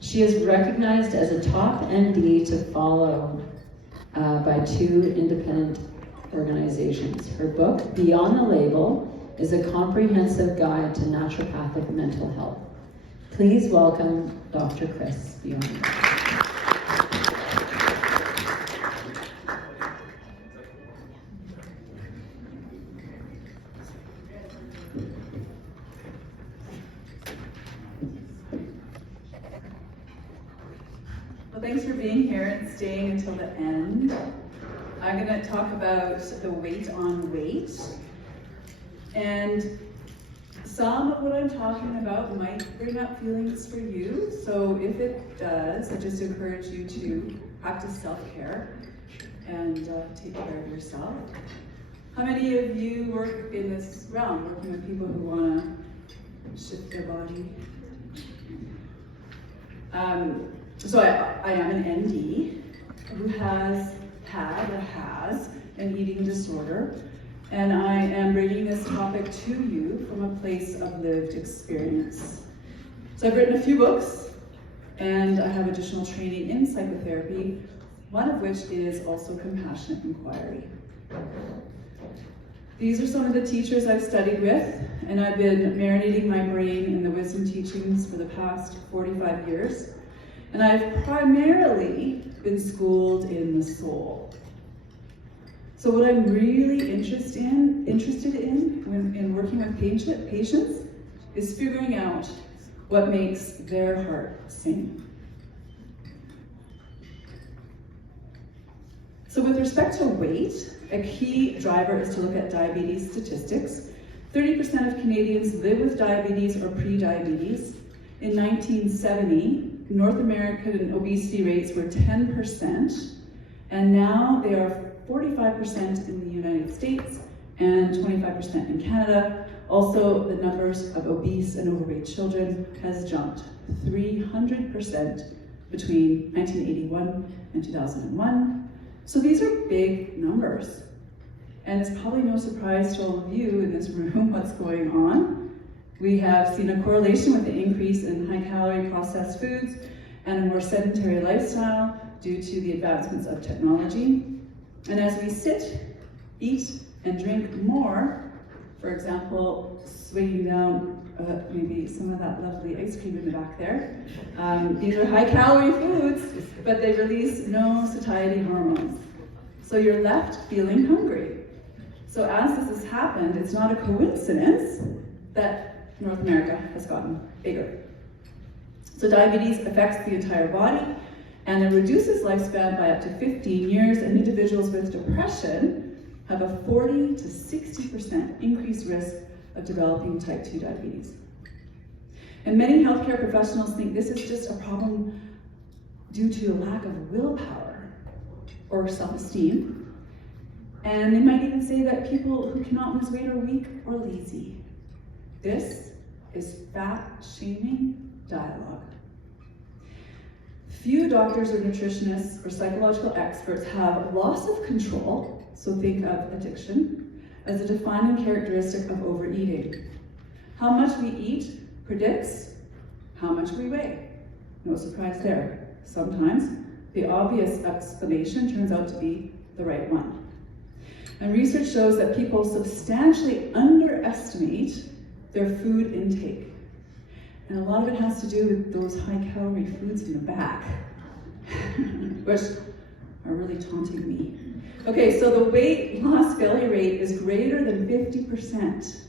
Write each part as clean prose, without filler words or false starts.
She is recognized as a top ND to follow by 2 independent organizations. Her book, Beyond the Label, is a comprehensive guide to naturopathic mental health. Please welcome Dr. Chris Bjorndal. Well, thanks for being here and staying until the end. I'm going to talk about the weight on weight. And some of what I'm talking about might bring up feelings for you. So if it does, I just encourage you to practice self-care and take care of yourself. How many of you work in this realm, working with people who want to shift their body? So I am an ND who has an eating disorder, and I am bringing this topic to you from a place of lived experience. So I've written a few books, and I have additional training in psychotherapy, one of which is also compassionate inquiry. These are some of the teachers I've studied with, and I've been marinating my brain in the wisdom teachings for the past 45 years. And I've primarily been schooled in the soul. So what I'm really interested in when working with patients is figuring out what makes their heart sing. So with respect to weight, a key driver is to look at diabetes statistics. 30% of Canadians live with diabetes or pre-diabetes. In 1970, North American obesity rates were 10%, and now they are 45% in the United States and 25% in Canada. Also, the numbers of obese and overweight children has jumped 300% between 1981 and 2001. So these are big numbers. And it's probably no surprise to all of you in this room what's going on. We have seen a correlation with the increase in high-calorie processed foods and a more sedentary lifestyle due to the advancements of technology. And as we sit, eat, and drink more, for example, swinging down maybe some of that lovely ice cream in the back there, these are high-calorie foods, but they release no satiety hormones. So you're left feeling hungry. So as this has happened, it's not a coincidence that North America has gotten bigger. So diabetes affects the entire body, and it reduces lifespan by up to 15 years, and individuals with depression have a 40 to 60% increased risk of developing type 2 diabetes. And many healthcare professionals think this is just a problem due to a lack of willpower or self-esteem. And they might even say that people who cannot lose weight are weak or lazy. This is fat-shaming dialogue. Few doctors or nutritionists or psychological experts have loss of control, so think of addiction, as a defining characteristic of overeating. How much we eat predicts how much we weigh. No surprise there. Sometimes the obvious explanation turns out to be the right one. And research shows that people substantially underestimate their food intake. And a lot of it has to do with those high-calorie foods in the back, which are really taunting me. Okay, so the weight loss failure rate is greater than 50%.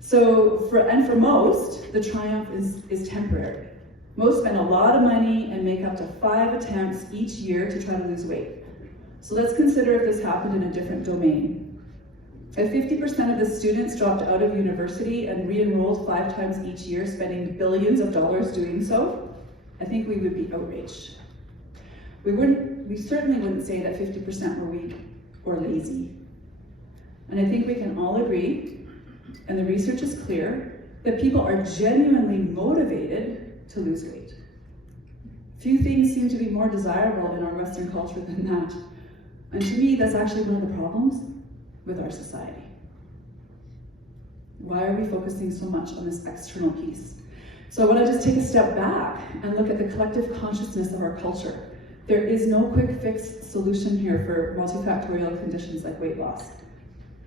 So for most, the triumph is temporary. Most spend a lot of money and make up to 5 attempts each year to try to lose weight. So let's consider if this happened in a different domain. If 50% of the students dropped out of university and re-enrolled 5 times each year, spending billions of dollars doing so, I think we would be outraged. We certainly wouldn't say that 50% were weak or lazy. And I think we can all agree, and the research is clear, that people are genuinely motivated to lose weight. Few things seem to be more desirable in our Western culture than that. And to me, that's actually one of the problems with our society. Why are we focusing so much on this external piece? So I want to just take a step back and look at the collective consciousness of our culture. There is no quick fix solution here for multifactorial conditions like weight loss.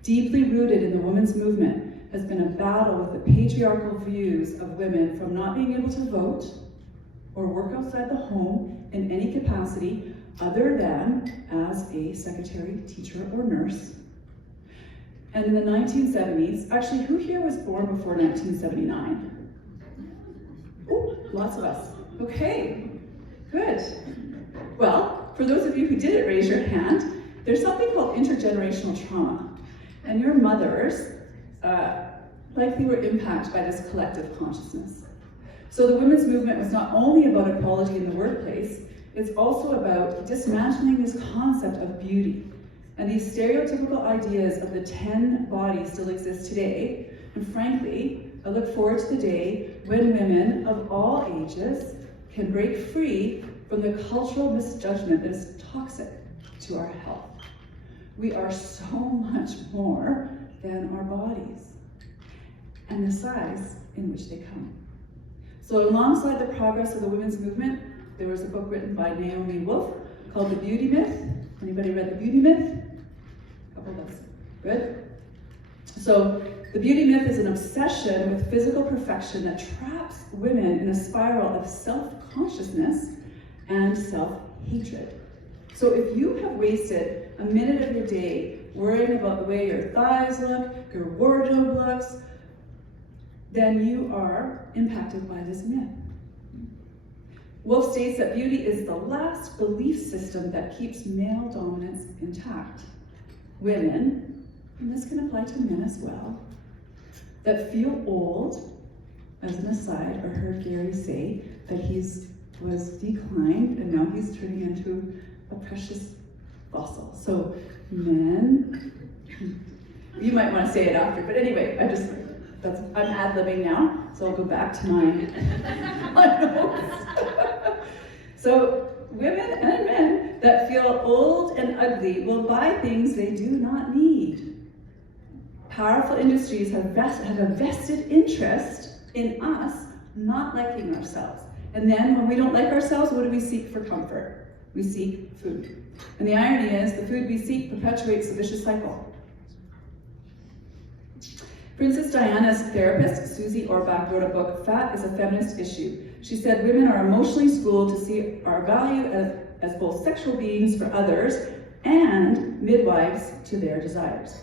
Deeply rooted in the women's movement has been a battle with the patriarchal views of women from not being able to vote or work outside the home in any capacity other than as a secretary, teacher, or nurse. And in the 1970s, actually, who here was born before 1979? Oh, lots of us. Okay, good. Well, for those of you who didn't raise your hand, there's something called intergenerational trauma. And your mothers likely were impacted by this collective consciousness. So the women's movement was not only about equality in the workplace, it's also about dismantling this concept of beauty. And these stereotypical ideas of the 10 bodies still exist today. And frankly, I look forward to the day when women of all ages can break free from the cultural misjudgment that is toxic to our health. We are so much more than our bodies and the size in which they come. So alongside the progress of the women's movement, there was a book written by Naomi Wolf called The Beauty Myth. Anybody read The Beauty Myth? A couple of us. Good? So the beauty myth is an obsession with physical perfection that traps women in a spiral of self-consciousness and self-hatred. So if you have wasted a minute of your day worrying about the way your thighs look, your wardrobe looks, then you are impacted by this myth. Wolf states that beauty is the last belief system that keeps male dominance intact. Women, and this can apply to men as well, that feel old, as an aside, I heard Gary say that was declined and now he's turning into a precious fossil. So men, you might want to say it after, but anyway, I'm ad-libbing now, so I'll go back to my notes. So women and men that feel old and ugly will buy things they do not need. Powerful industries have a vested interest in us not liking ourselves. And then when we don't like ourselves, what do we seek for comfort? We seek food. And the irony is, the food we seek perpetuates the vicious cycle. Princess Diana's therapist, Susie Orbach, wrote a book, Fat is a Feminist Issue. She said women are emotionally schooled to see our value as both sexual beings for others and midwives to their desires.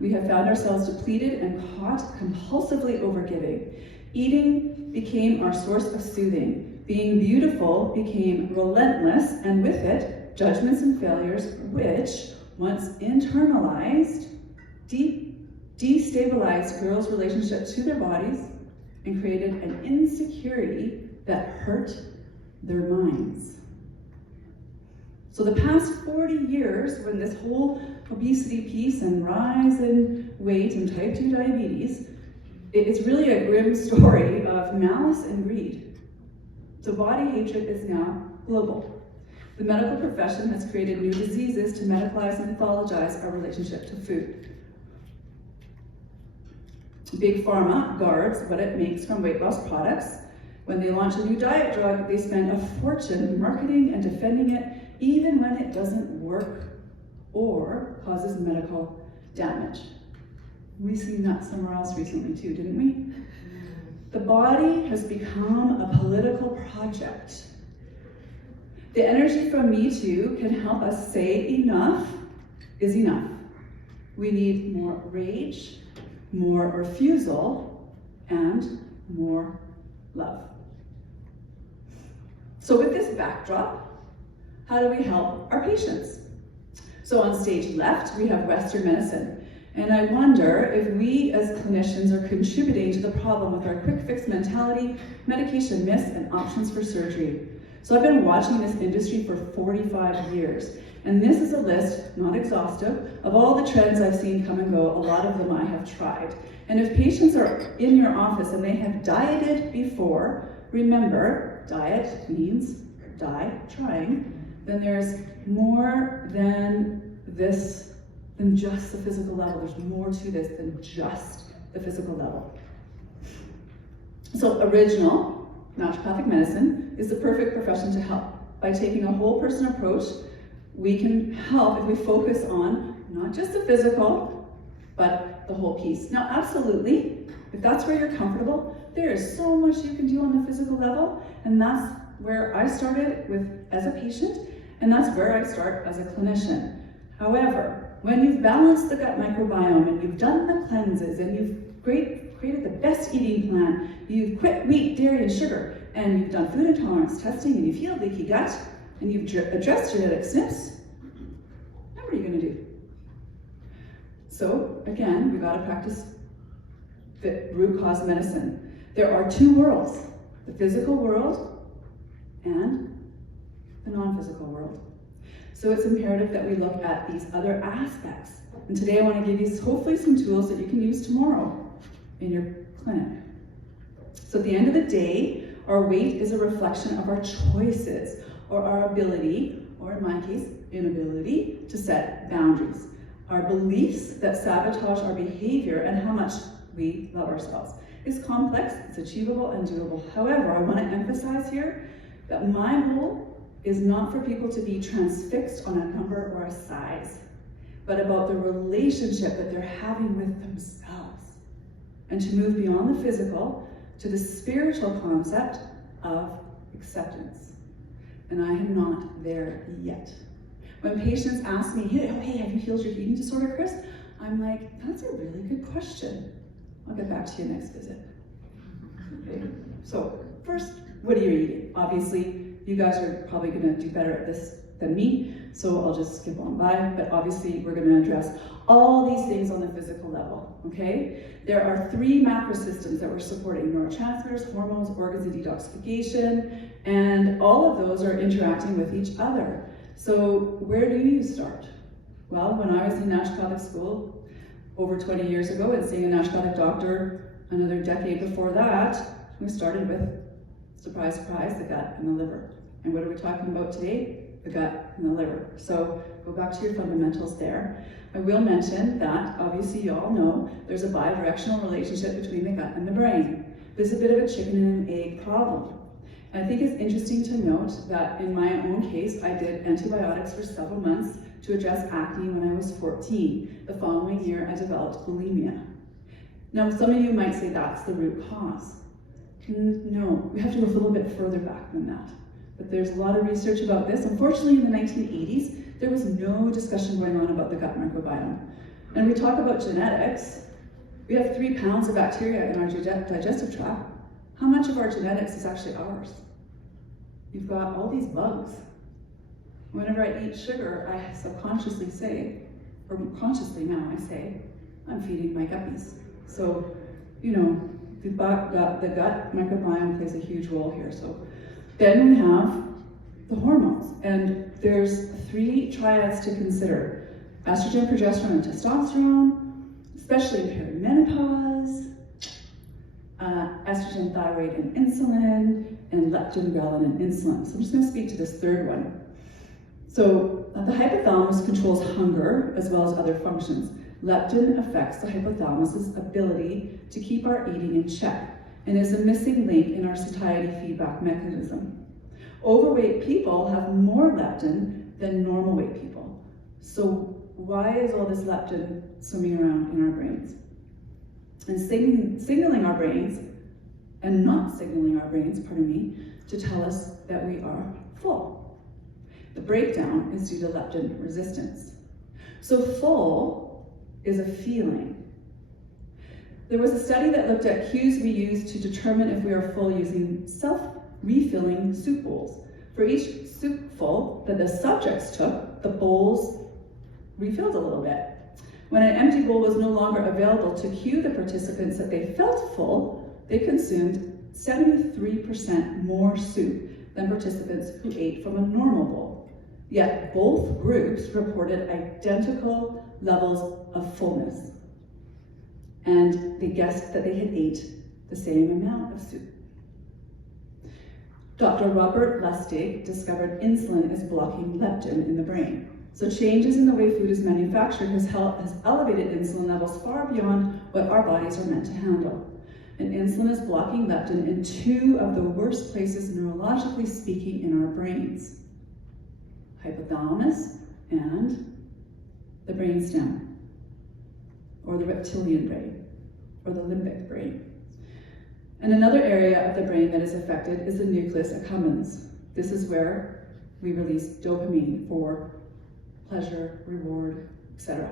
We have found ourselves depleted and caught compulsively overgiving. Eating became our source of soothing. Being beautiful became relentless, and with it, judgments and failures, which, once internalized, destabilized girls' relationship to their bodies and created an insecurity that hurt their minds. So the past 40 years, when this whole obesity piece and rise in weight and type 2 diabetes, it's really a grim story of malice and greed. So body hatred is now global. The medical profession has created new diseases to medicalize and pathologize our relationship to food. Big Pharma guards what it makes from weight loss products. When they launch a new diet drug, they spend a fortune marketing and defending it, even when it doesn't work or causes medical damage. We've seen that somewhere else recently too, didn't we? The body has become a political project. The energy from Me Too can help us say enough is enough. We need more rage, more refusal, and more love. So with this backdrop, how do we help our patients? So on stage left, we have Western medicine. And I wonder if we as clinicians are contributing to the problem with our quick fix mentality, medication myths, and options for surgery. So I've been watching this industry for 45 years. And this is a list, not exhaustive, of all the trends I've seen come and go. A lot of them I have tried. And if patients are in your office and they have dieted before, remember, diet means die trying, then there's more than this, than just the physical level. There's more to this than just the physical level. So original naturopathic medicine is the perfect profession to help. By taking a whole person approach, we can help if we focus on not just the physical, but the whole piece. Now, absolutely, if that's where you're comfortable, there is so much you can do on the physical level, and that's where I started as a patient, and that's where I start as a clinician. However, when you've balanced the gut microbiome and you've done the cleanses and you've created the best eating plan, you've quit wheat, dairy, and sugar, and you've done food intolerance testing and you've healed leaky gut, and you've addressed genetic SNPs, now what are you going to do? So again, we've got to practice root cause medicine. There are two worlds, the physical world and the non-physical world. So it's imperative that we look at these other aspects. And today I want to give you hopefully some tools that you can use tomorrow in your clinic. So at the end of the day, our weight is a reflection of our choices or our ability, or in my case, inability, to set boundaries. Our beliefs that sabotage our behavior and how much we love ourselves. It's complex, it's achievable and doable. However, I want to emphasize here that my goal is not for people to be transfixed on a number or a size, but about the relationship that they're having with themselves, and to move beyond the physical to the spiritual concept of acceptance. And I am not there yet. When patients ask me, hey, have you healed your eating disorder, Chris? I'm like, that's a really good question. I'll get back to you next visit. Okay. So first, what are you eating? Obviously, you guys are probably going to do better at this than me, so I'll just skip on by, but obviously we're going to address all these things on the physical level, okay? There are 3 macro systems that we're supporting: neurotransmitters, hormones, organs, and detoxification, and all of those are interacting with each other. So where do you start? Well, when I was in naturopathic school over 20 years ago and seeing a naturopathic doctor another decade before that, we started with, surprise, surprise, the gut and the liver. And what are we talking about today? The gut and the liver. So go back to your fundamentals there. I will mention that, obviously you all know, there's a bidirectional relationship between the gut and the brain. This is a bit of a chicken and an egg problem. I think it's interesting to note that in my own case, I did antibiotics for several months to address acne when I was 14. The following year, I developed bulimia. Now, some of you might say that's the root cause. No, we have to go a little bit further back than that. But there's a lot of research about this. Unfortunately, in the 1980s, there was no discussion going on about the gut microbiome. And we talk about genetics. We have 3 pounds of bacteria in our digestive tract. How much of our genetics is actually ours? You've got all these bugs. Whenever I eat sugar, I subconsciously say, or consciously now I say, I'm feeding my guppies. So, you know, the gut microbiome plays a huge role here. So then we have the hormones, and there's 3 triads to consider: estrogen, progesterone, and testosterone, especially in perimenopause, estrogen, thyroid, and insulin, and leptin, ghrelin, and insulin. So I'm just going to speak to this 3rd one. So the hypothalamus controls hunger as well as other functions. Leptin affects the hypothalamus's ability to keep our eating in check and is a missing link in our satiety feedback mechanism. Overweight people have more leptin than normal weight people. So why is all this leptin swimming around in our brains? And signaling our brains, and not signaling our brains, to tell us that we are full. The breakdown is due to leptin resistance. So full is a feeling. There was a study that looked at cues we use to determine if we are full using self-refilling soup bowls. For each soupful that the subjects took, the bowls refilled a little bit. When an empty bowl was no longer available to cue the participants that they felt full, they consumed 73% more soup than participants who ate from a normal bowl. Yet both groups reported identical levels of fullness. And they guessed that they had ate the same amount of soup. Dr. Robert Lustig discovered insulin is blocking leptin in the brain. So changes in the way food is manufactured has elevated insulin levels far beyond what our bodies are meant to handle. and insulin is blocking leptin in two of the worst places neurologically speaking in our brains, hypothalamus and the brainstem, or the reptilian brain, or the limbic brain. And another area of the brain that is affected is the nucleus accumbens. This is where we release dopamine for pleasure, reward, etc.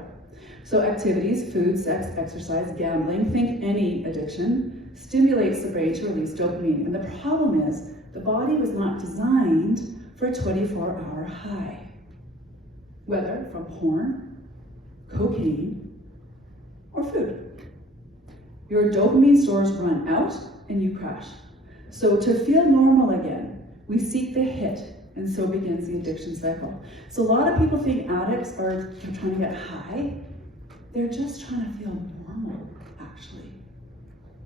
So activities, food, sex, exercise, gambling, think any addiction, stimulates the brain to release dopamine. And the problem is, the body was not designed for a 24-hour high, whether from porn, cocaine, or food. Your dopamine stores run out and you crash. So to feel normal again, we seek the hit, and so begins the addiction cycle. So a lot of people think addicts are trying to get high. They're just trying to feel normal, actually,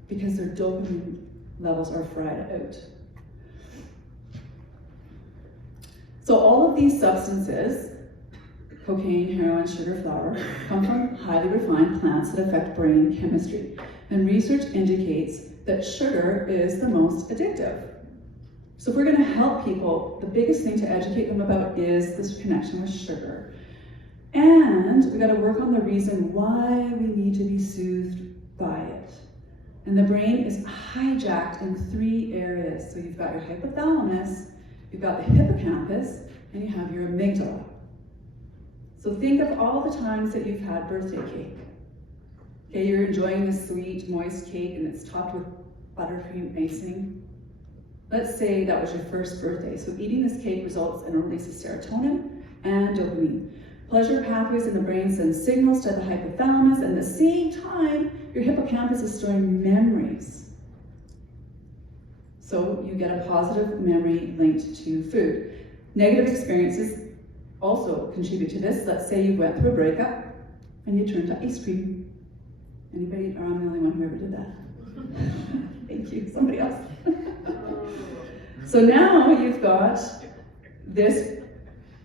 because their dopamine levels are fried out. So all of these substances, cocaine, heroin, sugar, flour, come from highly refined plants that affect brain chemistry. And research indicates that sugar is the most addictive. So if we're going to help people, the biggest thing to educate them about is this connection with sugar. And we got to work on the reason why we need to be soothed by it. And the brain is hijacked in three areas. So you've got your hypothalamus, you've got the hippocampus, and you have your amygdala. So think of all the times that you've had birthday cake. Okay, you're enjoying the sweet, moist cake and it's topped with buttercream icing. Let's say that was your first birthday. So eating this cake results in a release of serotonin and dopamine. Pleasure pathways in the brain send signals to the hypothalamus, and at the same time, your hippocampus is storing memories. So you get a positive memory linked to food. Negative experiences also contribute to this. Let's say you went through a breakup and you turned to ice cream. Anybody, or I'm the only one who ever did that? Thank you, somebody else. So now you've got this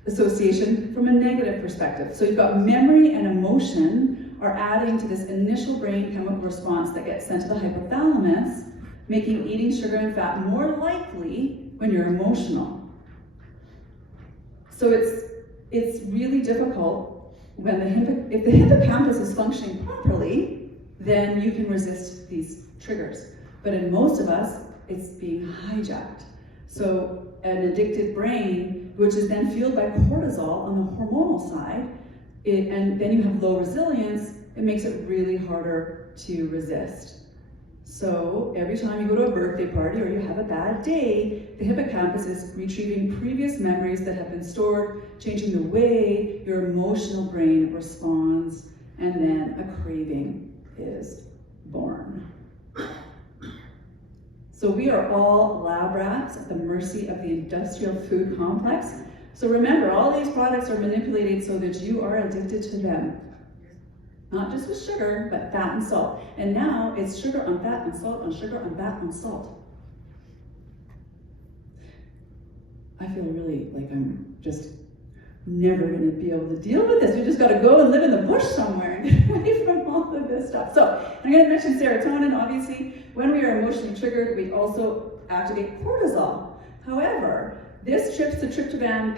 association from a negative perspective. So you've got memory and emotion are adding to this initial brain chemical response that gets sent to the hypothalamus, making eating sugar and fat more likely when you're emotional. So it's really difficult when if the hippocampus is functioning properly, then you can resist these triggers. But in most of us, it's being hijacked. So an addicted brain, which is then fueled by cortisol on the hormonal side, and then you have low resilience, it makes it really harder to resist. So every time you go to a birthday party or you have a bad day, the hippocampus is retrieving previous memories that have been stored, changing the way your emotional brain responds, and then a craving is born. So we are all lab rats at the mercy of the industrial food complex. So remember, all these products are manipulated so that you are addicted to them. Not just with sugar, but fat and salt. And now it's sugar on fat and salt on sugar on fat on salt. I feel really like I'm just never going to be able to deal with this. We just got to go and live in the bush somewhere and get away from all of this stuff. So I'm going to mention serotonin. Obviously, when we are emotionally triggered, we also activate cortisol. However, this trips the tryptophan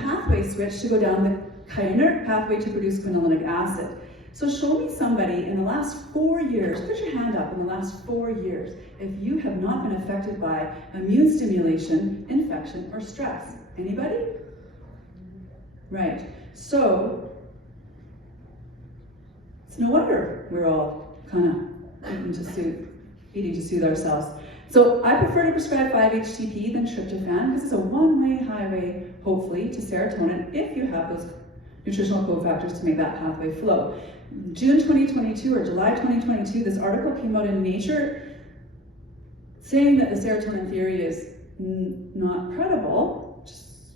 pathway switch to go down the kynurenine pathway to produce quinolinic acid. So show me somebody in the last 4 years, put your hand up in the last 4 years, if you have not been affected by immune stimulation, infection, or stress. Anybody? Right. So it's no wonder we're all kind of eating to soothe ourselves. So I prefer to prescribe 5-HTP than tryptophan because it's a one-way highway, hopefully, to serotonin if you have those nutritional cofactors to make that pathway flow. June 2022 or July 2022, this article came out in Nature saying that the serotonin theory is not credible,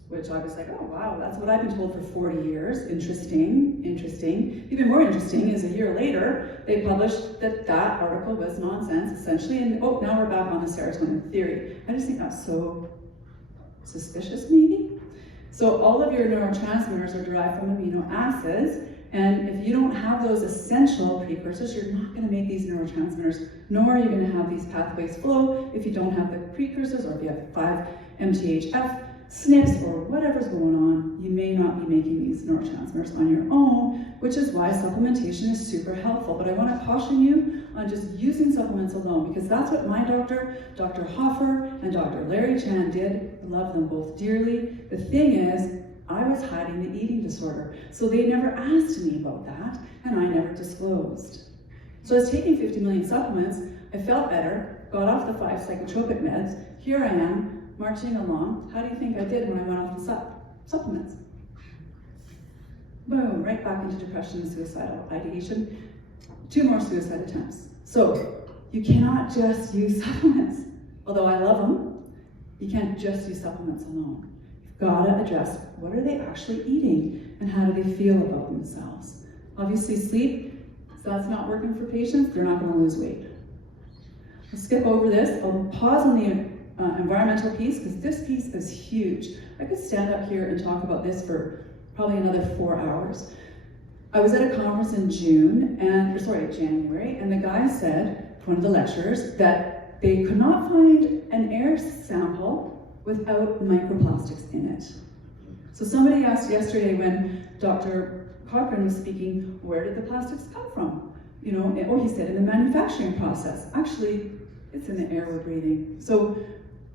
which I was like, oh wow, that's what I've been told for 40 years. Interesting. Even more interesting is a year later, they published that that article was nonsense, essentially, and oh, now we're back on the serotonin theory. I just think that's so suspicious, maybe? So all of your neurotransmitters are derived from amino acids, And if you don't have those essential precursors, you're not going to make these neurotransmitters, nor are you going to have these pathways flow if you don't have the precursors, or if you have 5-MTHF, SNPs, or whatever's going on. You may not be making these neurotransmitters on your own, which is why supplementation is super helpful. But I want to caution you on just using supplements alone, because that's what my doctor, Dr. Hoffer, and Dr. Larry Chan did. I love them both dearly. The thing is, I was hiding the eating disorder, so they never asked me about that, and I never disclosed. So I was taking 50 million supplements, I felt better, got off the 5 psychotropic meds, here I am, marching along. How do you think I did when I went off the supplements? Boom, right back into depression and suicidal ideation. 2 more suicide attempts. So, you cannot just use supplements. Although I love them, you can't just use supplements alone. You've got to address what are they actually eating and how do they feel about themselves. Obviously sleep, if that's not working for patients, they're not going to lose weight. I'll skip over this. I'll pause on the environmental piece, because this piece is huge. I could stand up here and talk about this for probably another 4 hours. I was at a conference in January, and the guy said, one of the lecturers, that they could not find an air sample without microplastics in it. So somebody asked yesterday when Dr. Cochran was speaking, where did the plastics come from? You know, or he said in the manufacturing process. Actually, it's in the air we're breathing. So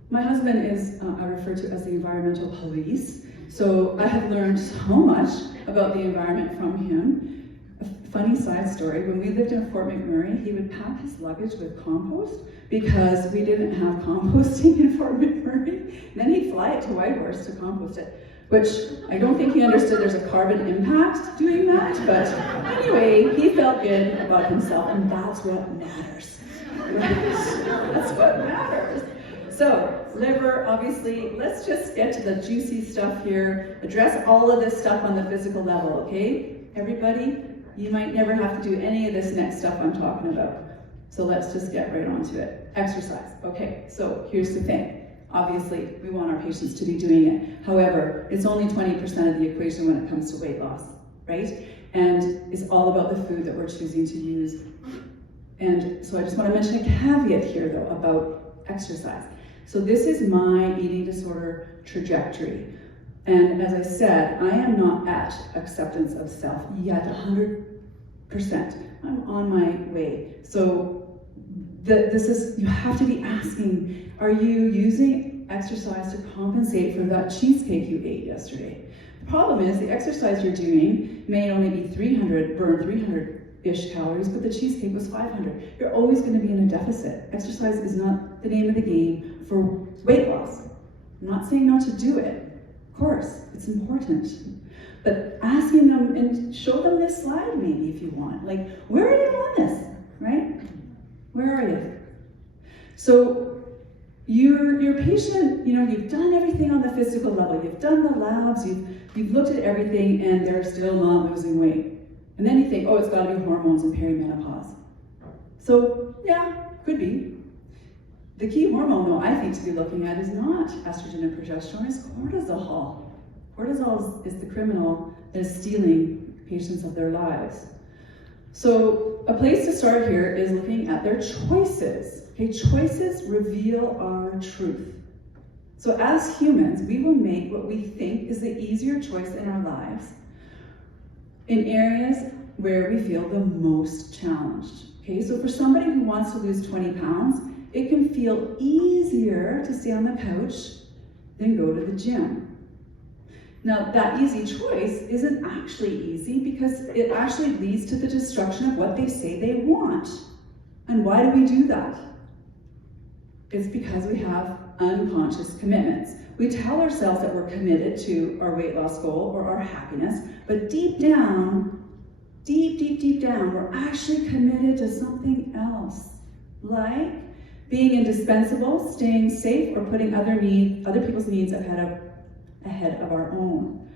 my husband is, I refer to as the environmental police. So I have learned so much about the environment from him. A funny side story, when we lived in Fort McMurray, he would pack his luggage with compost because we didn't have composting in Fort McMurray. And then he'd fly it to Whitehorse to compost it, which I don't think he understood there's a carbon impact doing that, but anyway, he felt good about himself, and that's what matters, right? That's what matters. So, liver, obviously, let's just get to the juicy stuff here, address all of this stuff on the physical level, okay? Everybody, you might never have to do any of this next stuff I'm talking about. So let's just get right onto it. Exercise. Okay, so here's the thing. Obviously, we want our patients to be doing it. However, it's only 20% of the equation when it comes to weight loss, right? And it's all about the food that we're choosing to use. And so I just want to mention a caveat here, though, about exercise. So this is my eating disorder trajectory. And as I said, I am not at acceptance of self yet 100%. I'm on my way. So you have to be asking, are you using exercise to compensate for that cheesecake you ate yesterday? The problem is the exercise you're doing may only be burn 300-ish calories, but the cheesecake was 500. You're always going to be in a deficit. Exercise is not the name of the game for weight loss. I'm not saying not to do it. Of course, it's important. But asking them, and show them this slide maybe if you want. Like, where are you on this, right? Where are you? So your patient, you know, you've done everything on the physical level. You've done the labs, you've looked at everything, and they're still not losing weight. And then you think, oh, it's got to be hormones and perimenopause. So, yeah, could be. The key hormone, though, I think to be looking at is not estrogen and progesterone, it's cortisol. Cortisol is the criminal that is stealing patients of their lives. So a place to start here is looking at their choices. Okay, choices reveal our truth. So as humans, we will make what we think is the easier choice in our lives in areas where we feel the most challenged. Okay, so for somebody who wants to lose 20 pounds, it can feel easier to stay on the couch than go to the gym. Now, that easy choice isn't actually easy because it actually leads to the destruction of what they say they want. And why do we do that? It's because we have unconscious commitments. We tell ourselves that we're committed to our weight loss goal or our happiness, but deep down, deep down, we're actually committed to something else, like being indispensable, staying safe, or putting other people's needs ahead of our own.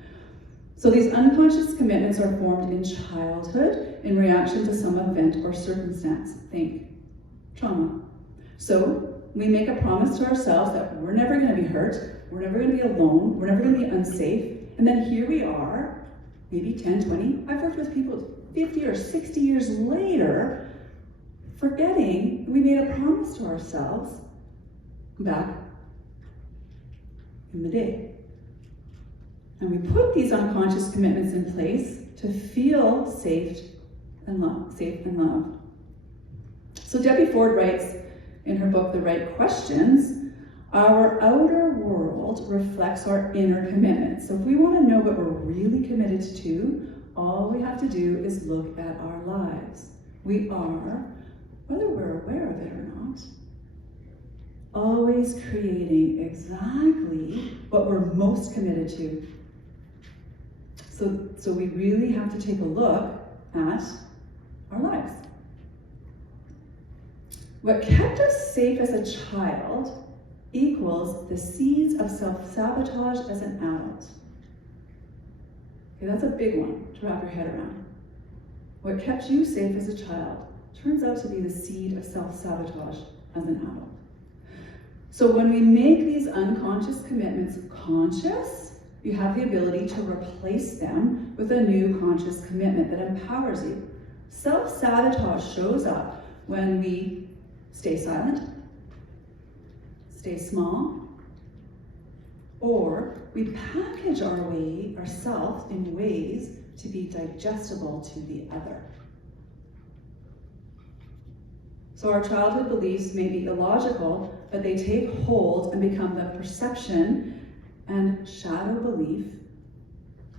So these unconscious commitments are formed in childhood in reaction to some event or circumstance. Think trauma. So we make a promise to ourselves that we're never going to be hurt, we're never going to be alone, we're never going to be unsafe, and then here we are, maybe 10, 20. I've worked with people 50 or 60 years later, forgetting we made a promise to ourselves back in the day. And we put these unconscious commitments in place to feel safe and loved. So Debbie Ford writes in her book, The Right Questions, our outer world reflects our inner commitment. So if we want to know what we're really committed to, all we have to do is look at our lives. We are, whether we're aware of it or not, always creating exactly what we're most committed to. So we really have to take a look at our lives. What kept us safe as a child equals the seeds of self-sabotage as an adult. Okay, that's a big one to wrap your head around. What kept you safe as a child turns out to be the seed of self-sabotage as an adult. So when we make these unconscious commitments conscious, you have the ability to replace them with a new conscious commitment that empowers you. Self-sabotage shows up when we stay silent, stay small, or we package ourselves in ways to be digestible to the other. So our childhood beliefs may be illogical, but they take hold and become the perception and shadow belief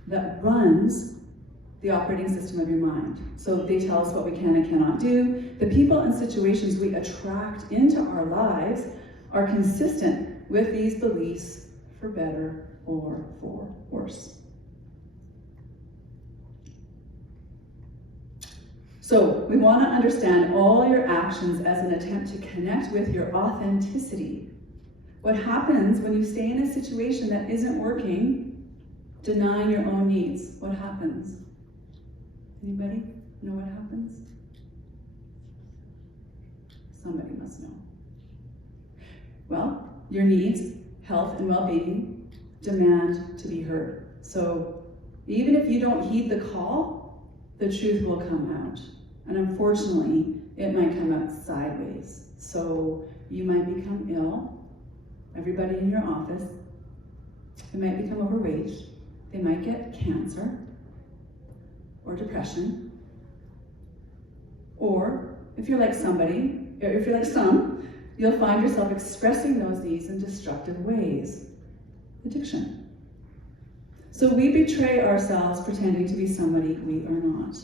that runs the operating system of your mind. So they tell us what we can and cannot do. The people and situations we attract into our lives are consistent with these beliefs, for better or for worse. So we want to understand all your actions as an attempt to connect with your authenticity. What happens when you stay in a situation that isn't working, denying your own needs? What happens? Anybody know what happens? Somebody must know. Well, your needs, health and well-being, demand to be heard. So even if you don't heed the call, the truth will come out. And unfortunately, it might come out sideways. So you might become ill. Everybody in your office, they might become overweight. They might get cancer or depression. Or if you're like somebody, or if you're like some, you'll find yourself expressing those needs in destructive ways. Addiction. So we betray ourselves pretending to be somebody we are not.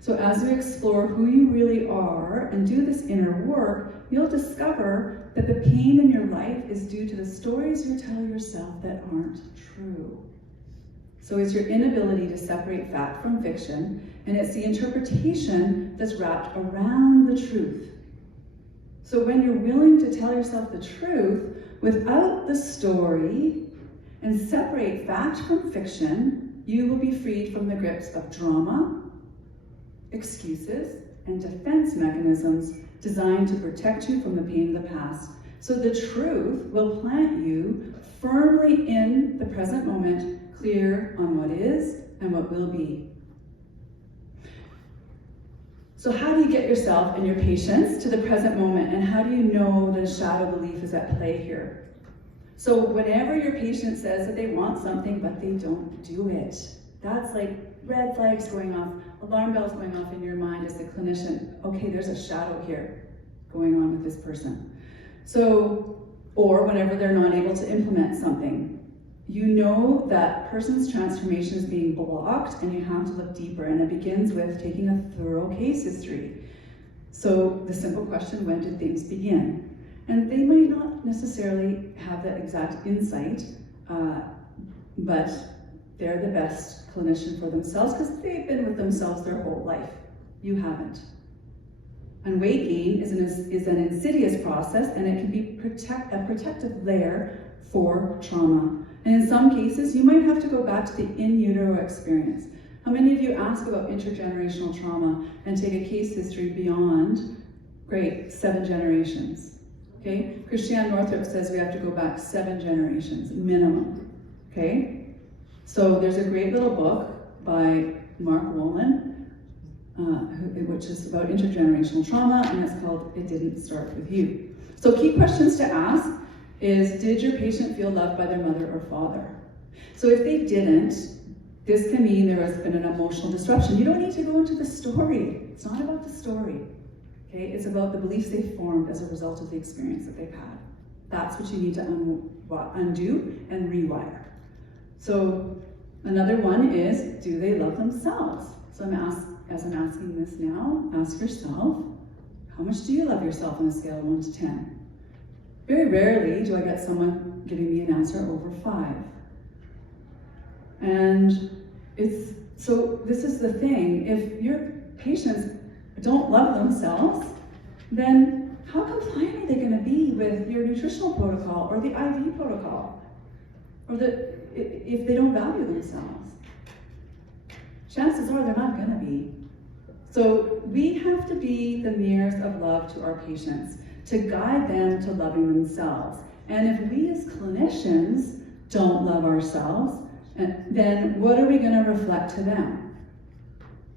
So as we explore who you really are and do this inner work, you'll discover that the pain in your life is due to the stories you tell yourself that aren't true. So it's your inability to separate fact from fiction, and it's the interpretation that's wrapped around the truth. So when you're willing to tell yourself the truth without the story and separate fact from fiction, you will be freed from the grips of drama, excuses, and defense mechanisms designed to protect you from the pain of the past. So the truth will plant you firmly in the present moment, clear on what is and what will be. So how do you get yourself and your patients to the present moment, and how do you know that a shadow belief is at play here? So whenever your patient says that they want something but they don't do it, that's like red flags going off, alarm bells going off in your mind as the clinician. Okay, there's a shadow here going on with this person. So, or whenever they're not able to implement something, you know that person's transformation is being blocked and you have to look deeper, and it begins with taking a thorough case history. So the simple question, when did things begin? And they might not necessarily have that exact insight, but they're the best clinician for themselves because they've been with themselves their whole life. You haven't. And weight gain is an insidious process, and it can be a protective layer for trauma. And in some cases, you might have to go back to the in utero experience. How many of you ask about intergenerational trauma and take a case history beyond, 7 generations? Okay? Christiane Northrup says we have to go back 7 generations, minimum. Okay? So there's a great little book by Mark Wolin, which is about intergenerational trauma, and it's called It Didn't Start With You. So key questions to ask is, did your patient feel loved by their mother or father? So if they didn't, this can mean there has been an emotional disruption. You don't need to go into the story. It's not about the story. Okay? It's about the beliefs they formed as a result of the experience that they've had. That's what you need to undo and rewire. So another one is, do they love themselves? So as I'm asking this now, ask yourself, how much do you love yourself on a scale of 1 to 10? Very rarely do I get someone giving me an answer over 5. And so this is the thing, if your patients don't love themselves, then how compliant are they going to be with your nutritional protocol or the IV protocol? Or if they don't value themselves? Chances are they're not going to be. So we have to be the mirrors of love to our patients, to guide them to loving themselves. And if we as clinicians don't love ourselves, then what are we going to reflect to them?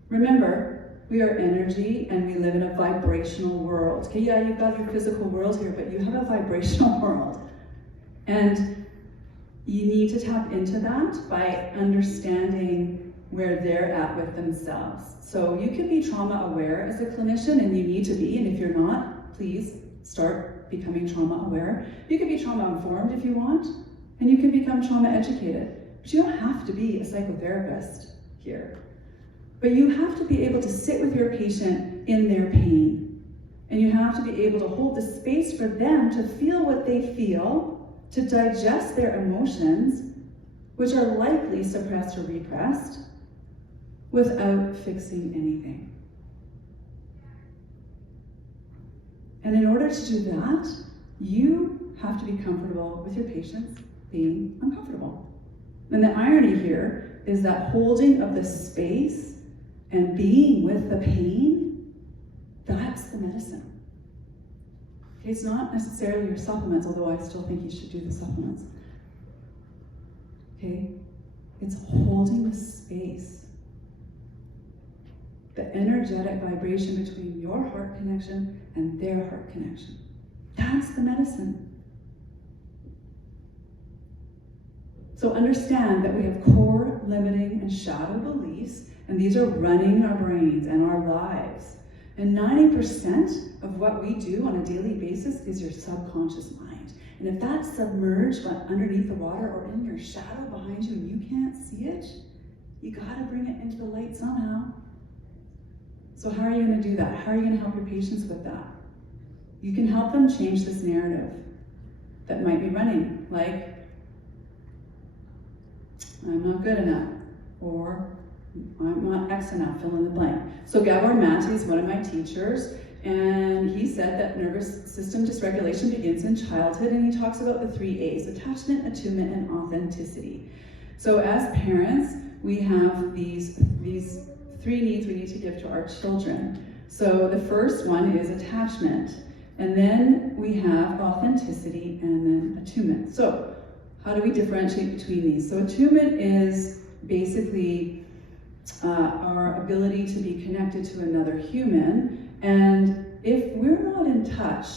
Remember, we are energy and we live in a vibrational world. Okay, yeah, you've got your physical world here, but you have a vibrational world. And you need to tap into that by understanding where they're at with themselves. So you can be trauma aware as a clinician, and you need to be, and if you're not, please start becoming trauma aware. You can be trauma informed if you want, and you can become trauma educated. But you don't have to be a psychotherapist here. But you have to be able to sit with your patient in their pain. And you have to be able to hold the space for them to feel what they feel, to digest their emotions, which are likely suppressed or repressed, without fixing anything. And in order to do that, you have to be comfortable with your patients being uncomfortable. And the irony here is that holding of the space and being with the pain, that's the medicine. Okay, it's not necessarily your supplements, although I still think you should do the supplements. Okay, it's holding the space. The energetic vibration between your heart connection and their heart connection. That's the medicine. So understand that we have core, limiting, and shadow beliefs, and these are running our brains and our lives. And 90% of what we do on a daily basis is your subconscious mind. And if that's submerged underneath the water or in your shadow behind you and you can't see it, you gotta bring it into the light somehow. So how are you going to do that? How are you going to help your patients with that? You can help them change this narrative that might be running, like, I'm not good enough, or I'm not X enough, fill in the blank. So Gabor Mate is one of my teachers, and he said that nervous system dysregulation begins in childhood, and he talks about the 3 A's, attachment, attunement, and authenticity. So as parents, we have these 3 needs we need to give to our children. So the first one is attachment, and then we have authenticity, and then attunement. So how do we differentiate between these? So attunement is basically our ability to be connected to another human, and if we're not in touch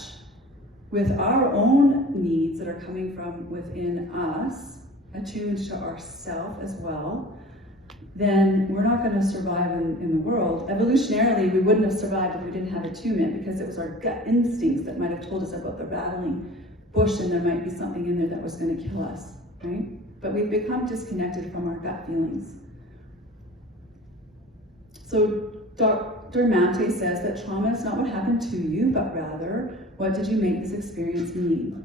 with our own needs that are coming from within us, attuned to ourself as well, then we're not going to survive in the world. Evolutionarily, we wouldn't have survived if we didn't have attunement, because it was our gut instincts that might have told us about the rattling bush and there might be something in there that was going to kill us, right? But we've become disconnected from our gut feelings. So Dr. Mate says that trauma is not what happened to you, but rather, what did you make this experience mean?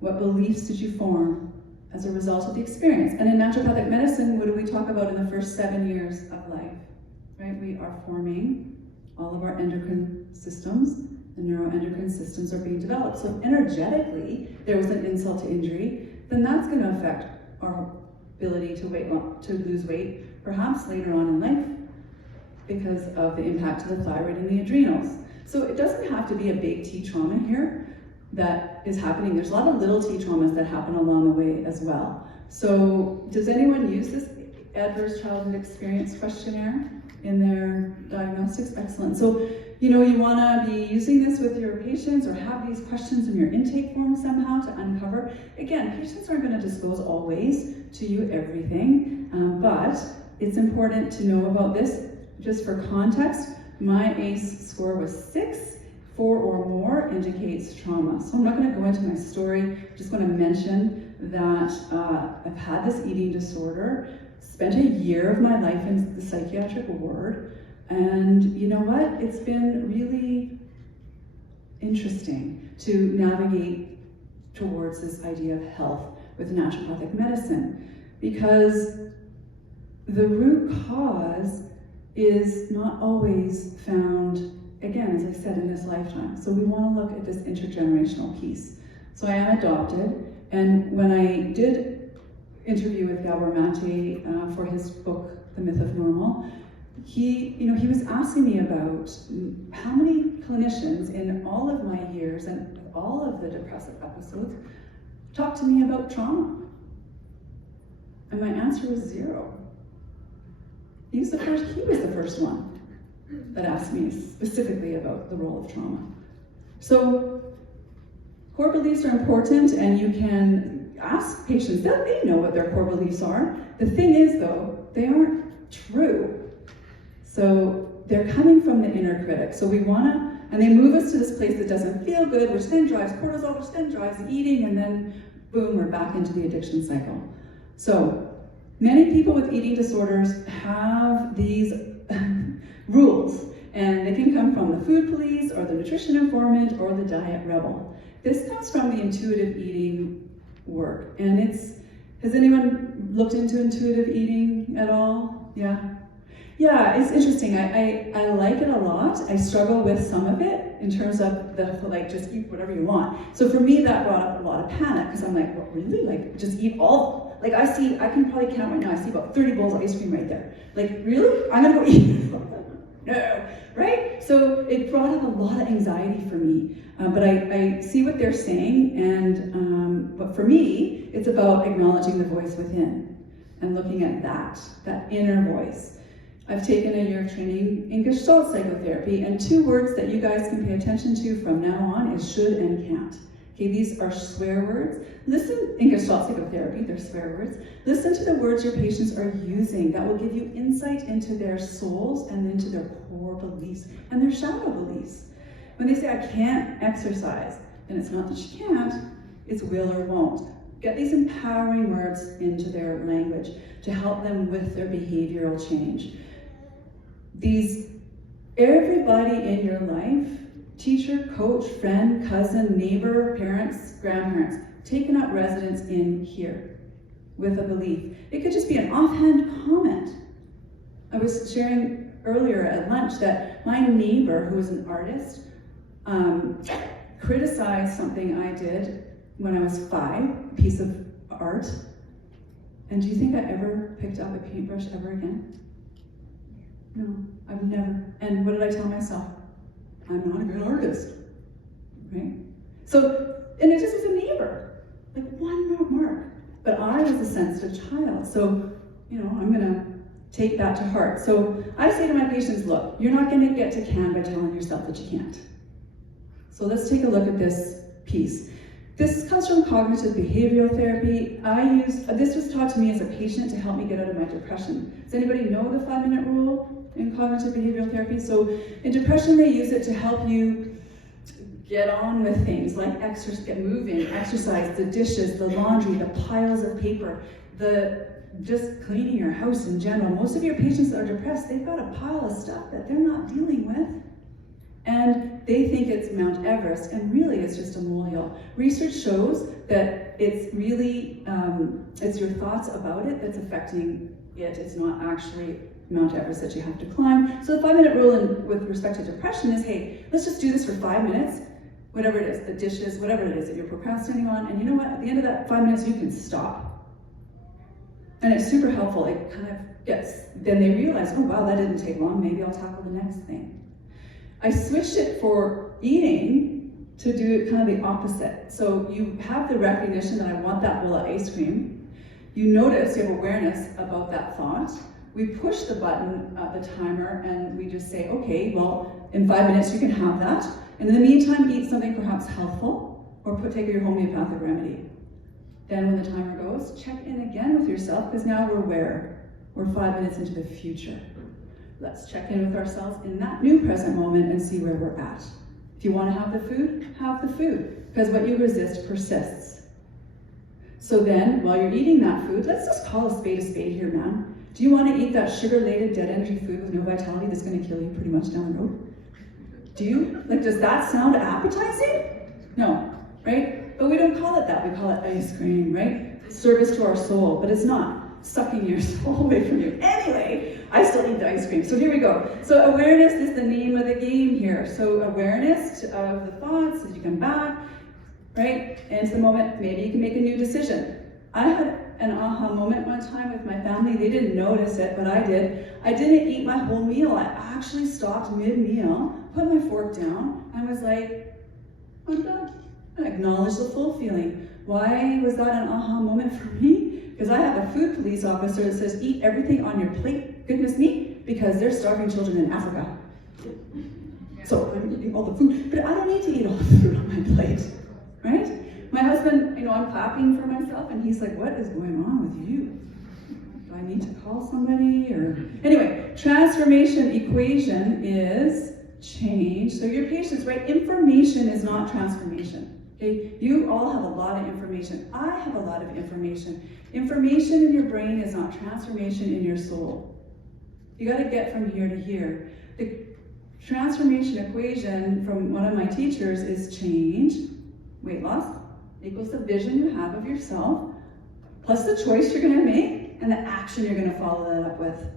What beliefs did you form as a result of the experience? And in naturopathic medicine, what do we talk about in the first 7 years of life? Right? We are forming all of our endocrine systems. The neuroendocrine systems are being developed. So if energetically there was an insult to injury, then that's going to affect our ability to lose weight, perhaps later on in life, because of the impact to the thyroid and the adrenals. So it doesn't have to be a big T trauma here that is happening. There's a lot of little T traumas that happen along the way as well. So does anyone use this adverse childhood experience questionnaire in their diagnostics. Excellent. So, you want to be using this with your patients or have these questions in your intake form somehow to uncover. Again, patients aren't going to disclose always to you everything, but it's important to know about this. Just for context, my ACE score was 6. 4 or more indicates trauma. So I'm not going to go into my story. I'm just going to mention that I've had this eating disorder, spent a year of my life in the psychiatric ward, and you know what? It's been really interesting to navigate towards this idea of health with naturopathic medicine, because the root cause is not always found, again, as I said, in this lifetime. So we want to look at this intergenerational piece. So I am adopted, and when I did interview with Gabor Mate for his book, The Myth of Normal, he was asking me about how many clinicians in all of my years and all of the depressive episodes talked to me about trauma. And my answer was 0. He was the first one that asked me specifically about the role of trauma. So core beliefs are important, and you can ask patients, they know what their core beliefs are. The thing is though, they aren't true. So they're coming from the inner critic. So we wanna, and they move us to this place that doesn't feel good, which then drives cortisol, which then drives eating, and then boom, we're back into the addiction cycle. So many people with eating disorders have these rules, and they can come from the food police or the nutrition informant or the diet rebel. This comes from the intuitive eating work, and has anyone looked into intuitive eating at all? Yeah, it's interesting. I like it a lot. I struggle with some of it in terms of just eat whatever you want. So for me, that brought up a lot of panic, because I'm like, what, really? Like, just eat all? Like, I can probably count right now, I see about 30 bowls of ice cream right there. Like, really? I'm gonna go eat? No, right? So it brought up a lot of anxiety for me. But I see what they're saying, and but for me, it's about acknowledging the voice within and looking at that inner voice. I've taken a year of training in Gestalt psychotherapy, and 2 words that you guys can pay attention to from now on is should and can't. Okay, these are swear words. Listen, in Gestalt psychotherapy, they're swear words. Listen to the words your patients are using. That will give you insight into their souls and into their core beliefs and their shadow beliefs. When they say, I can't exercise, then it's not that you can't, it's will or won't. Get these empowering words into their language to help them with their behavioral change. Everybody in your life, teacher, coach, friend, cousin, neighbor, parents, grandparents, taking up residence in here with a belief. It could just be an offhand comment. I was sharing earlier at lunch that my neighbor, who was an artist, criticized something I did when I was 5, a piece of art. And do you think I ever picked up a paintbrush ever again? No, I've never. And what did I tell myself? I'm not a good artist, right? So, and it just was a neighbor, like one mark. But I was a sensitive child, so, I'm gonna take that to heart. So I say to my patients, look, you're not gonna get to can by telling yourself that you can't. So let's take a look at this piece. This comes from cognitive behavioral therapy. This was taught to me as a patient to help me get out of my depression. Does anybody know the 5-minute rule in cognitive behavioral therapy? So in depression, they use it to help you get on with things like get moving, exercise, the dishes, the laundry, the piles of paper, just cleaning your house in general. Most of your patients that are depressed, they've got a pile of stuff that they're not dealing with. And they think it's Mount Everest, and really it's just a molehill. Research shows that it's really, it's your thoughts about it that's affecting it. It's not actually Mount Everest that you have to climb. So the 5-minute rule with respect to depression is, hey, let's just do this for 5 minutes, whatever it is, the dishes, whatever it is that you're procrastinating on, and you know what, at the end of that 5 minutes, you can stop. And it's super helpful. It kind of then they realize, oh wow, that didn't take long, maybe I'll tackle the next thing. I switched it for eating to do kind of the opposite. So you have the recognition that I want that bowl of ice cream. You notice, you have awareness about that thought. We push the button, the timer, and we just say, okay, well, in 5 minutes you can have that. And in the meantime, eat something perhaps healthful, or take your homeopathic remedy. Then when the timer goes, check in again with yourself, because now we're where? We're 5 minutes into the future. Let's check in with ourselves in that new present moment and see where we're at. If you want to have the food, because what you resist persists. So then, while you're eating that food, let's just call a spade here, man. Do you want to eat that sugar-laden, dead energy food with no vitality that's going to kill you pretty much down the road? Do you? Like, does that sound appetizing? No, right? But we don't call it that. We call it ice cream, right? Service to our soul, but it's not. Sucking your soul away from you. Anyway, I still eat the ice cream. So here we go. So awareness is the name of the game here. So awareness of the thoughts as you come back, right? And it's the moment, maybe you can make a new decision. I had an aha moment one time with my family. They didn't notice it, but I did. I didn't eat my whole meal. I actually stopped mid-meal, put my fork down, and was like, I'm done. I acknowledged the full feeling. Why was that an aha moment for me? Because I have a food police officer that says, eat everything on your plate, goodness me, because there's starving children in Africa. So I'm eating all the food, but I don't need to eat all the food on my plate, right? My husband, I'm clapping for myself, and he's like, what is going on with you? Do I need to call somebody? Or anyway, transformation equation is change. So your patience, right? Information is not transformation. Okay? You all have a lot of information. I have a lot of information. Information in your brain is not transformation in your soul. You got to get from here to here. The transformation equation from one of my teachers is change, weight loss, equals the vision you have of yourself, plus the choice you're going to make, and the action you're going to follow that up with.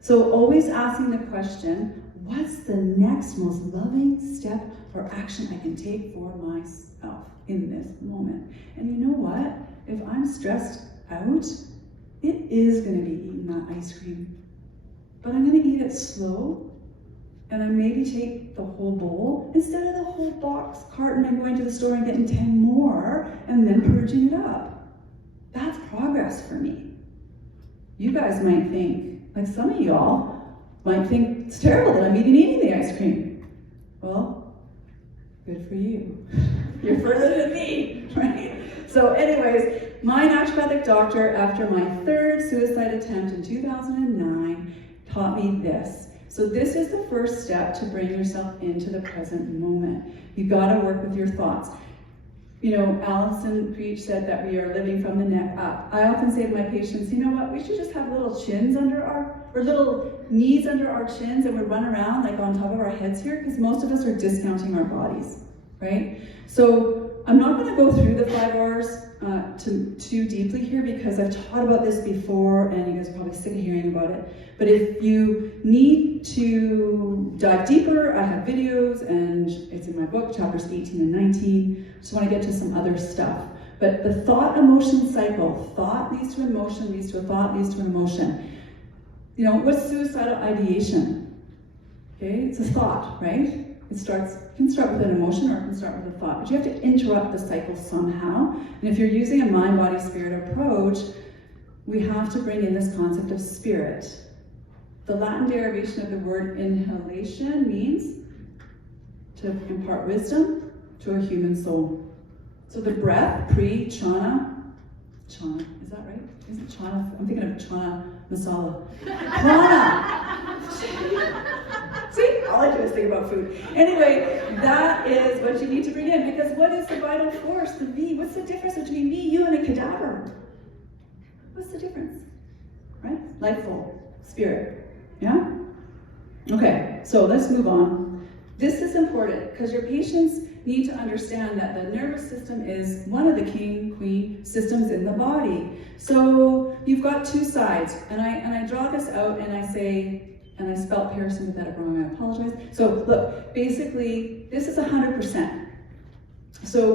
So always asking the question, what's the next most loving step or action I can take for myself in this moment? And you know what? If I'm stressed out, it is going to be eating that ice cream. But I'm going to eat it slow, and I maybe take the whole bowl instead of the whole box carton and going to the store and getting 10 more and then purging it up. That's progress for me. You guys might think, like some of y'all might think it's terrible that I'm even eating the ice cream. Well, good for you. You're further than me, right? So anyways, my naturopathic doctor, after my 3rd suicide attempt in 2009, taught me this. So this is the first step to bring yourself into the present moment. You gotta work with your thoughts. Allison Creech said that we are living from the neck up. I often say to my patients, you know what, we should just have little chins or little knees under our chins, and we run around like on top of our heads here, because most of us are discounting our bodies, right? So I'm not going to go through the 5 R's too deeply here, because I've taught about this before and you guys are probably sick of hearing about it. But if you need to dive deeper, I have videos, and it's in my book, chapters 18 and 19. Just want to get to some other stuff. But the thought-emotion cycle, thought leads to emotion, leads to a thought, leads to an emotion. What's suicidal ideation? Okay, it's a thought, right? It can start with an emotion, or it can start with a thought, but you have to interrupt the cycle somehow. And if you're using a mind, body, spirit approach, we have to bring in this concept of spirit. The Latin derivation of the word inhalation means to impart wisdom to a human soul. So the breath, chana, is that right? Is it chana? I'm thinking of chana masala. Prana! See, all I do is think about food. Anyway, that is what you need to bring in, because what is the vital force, the V? What's the difference between me, you, and a cadaver? What's the difference? Right? Lifeful, spirit. Yeah? Okay, so let's move on. This is important, because your patients need to understand that the nervous system is one of the king, queen systems in the body. So you've got 2 sides, and I draw this out, and I say, and I spelled parasympathetic wrong, I apologize. So look, basically, this is 100%. So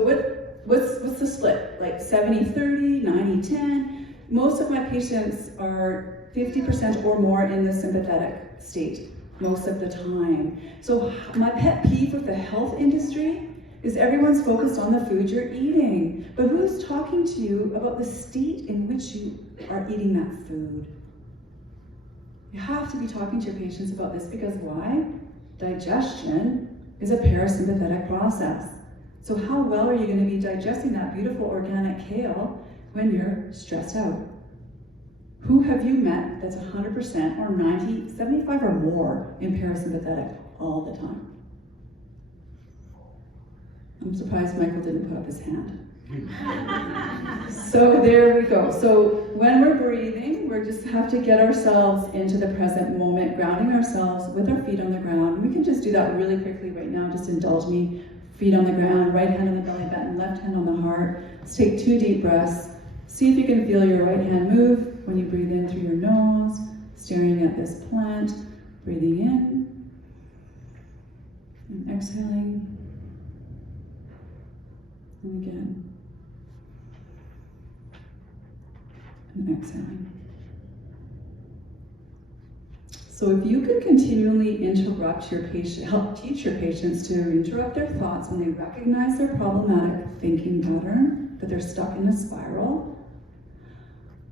what's the split? Like 70-30, 90-10? Most of my patients are 50% or more in the sympathetic state most of the time. So my pet peeve with the health industry is everyone's focused on the food you're eating. But who's talking to you about the state in which you are eating that food. You have to be talking to your patients about this because why? Digestion is a parasympathetic process. So how well are you going to be digesting that beautiful organic kale when you're stressed out? Who have you met that's 100% or 90, 75 or more in parasympathetic all the time? I'm surprised Michael didn't put up his hand. So there we go. So when we're breathing, we just have to get ourselves into the present moment, grounding ourselves with our feet on the ground. We can just do that really quickly right now. Just indulge me. Feet on the ground, right hand on the belly button, left hand on the heart. Let's take 2 deep breaths. See if you can feel your right hand move when you breathe in through your nose, staring at this plant, breathing in, and exhaling, and again, and exhaling. So if you could continually interrupt your patient, help teach your patients to interrupt their thoughts when they recognize their problematic thinking pattern, that they're stuck in a spiral,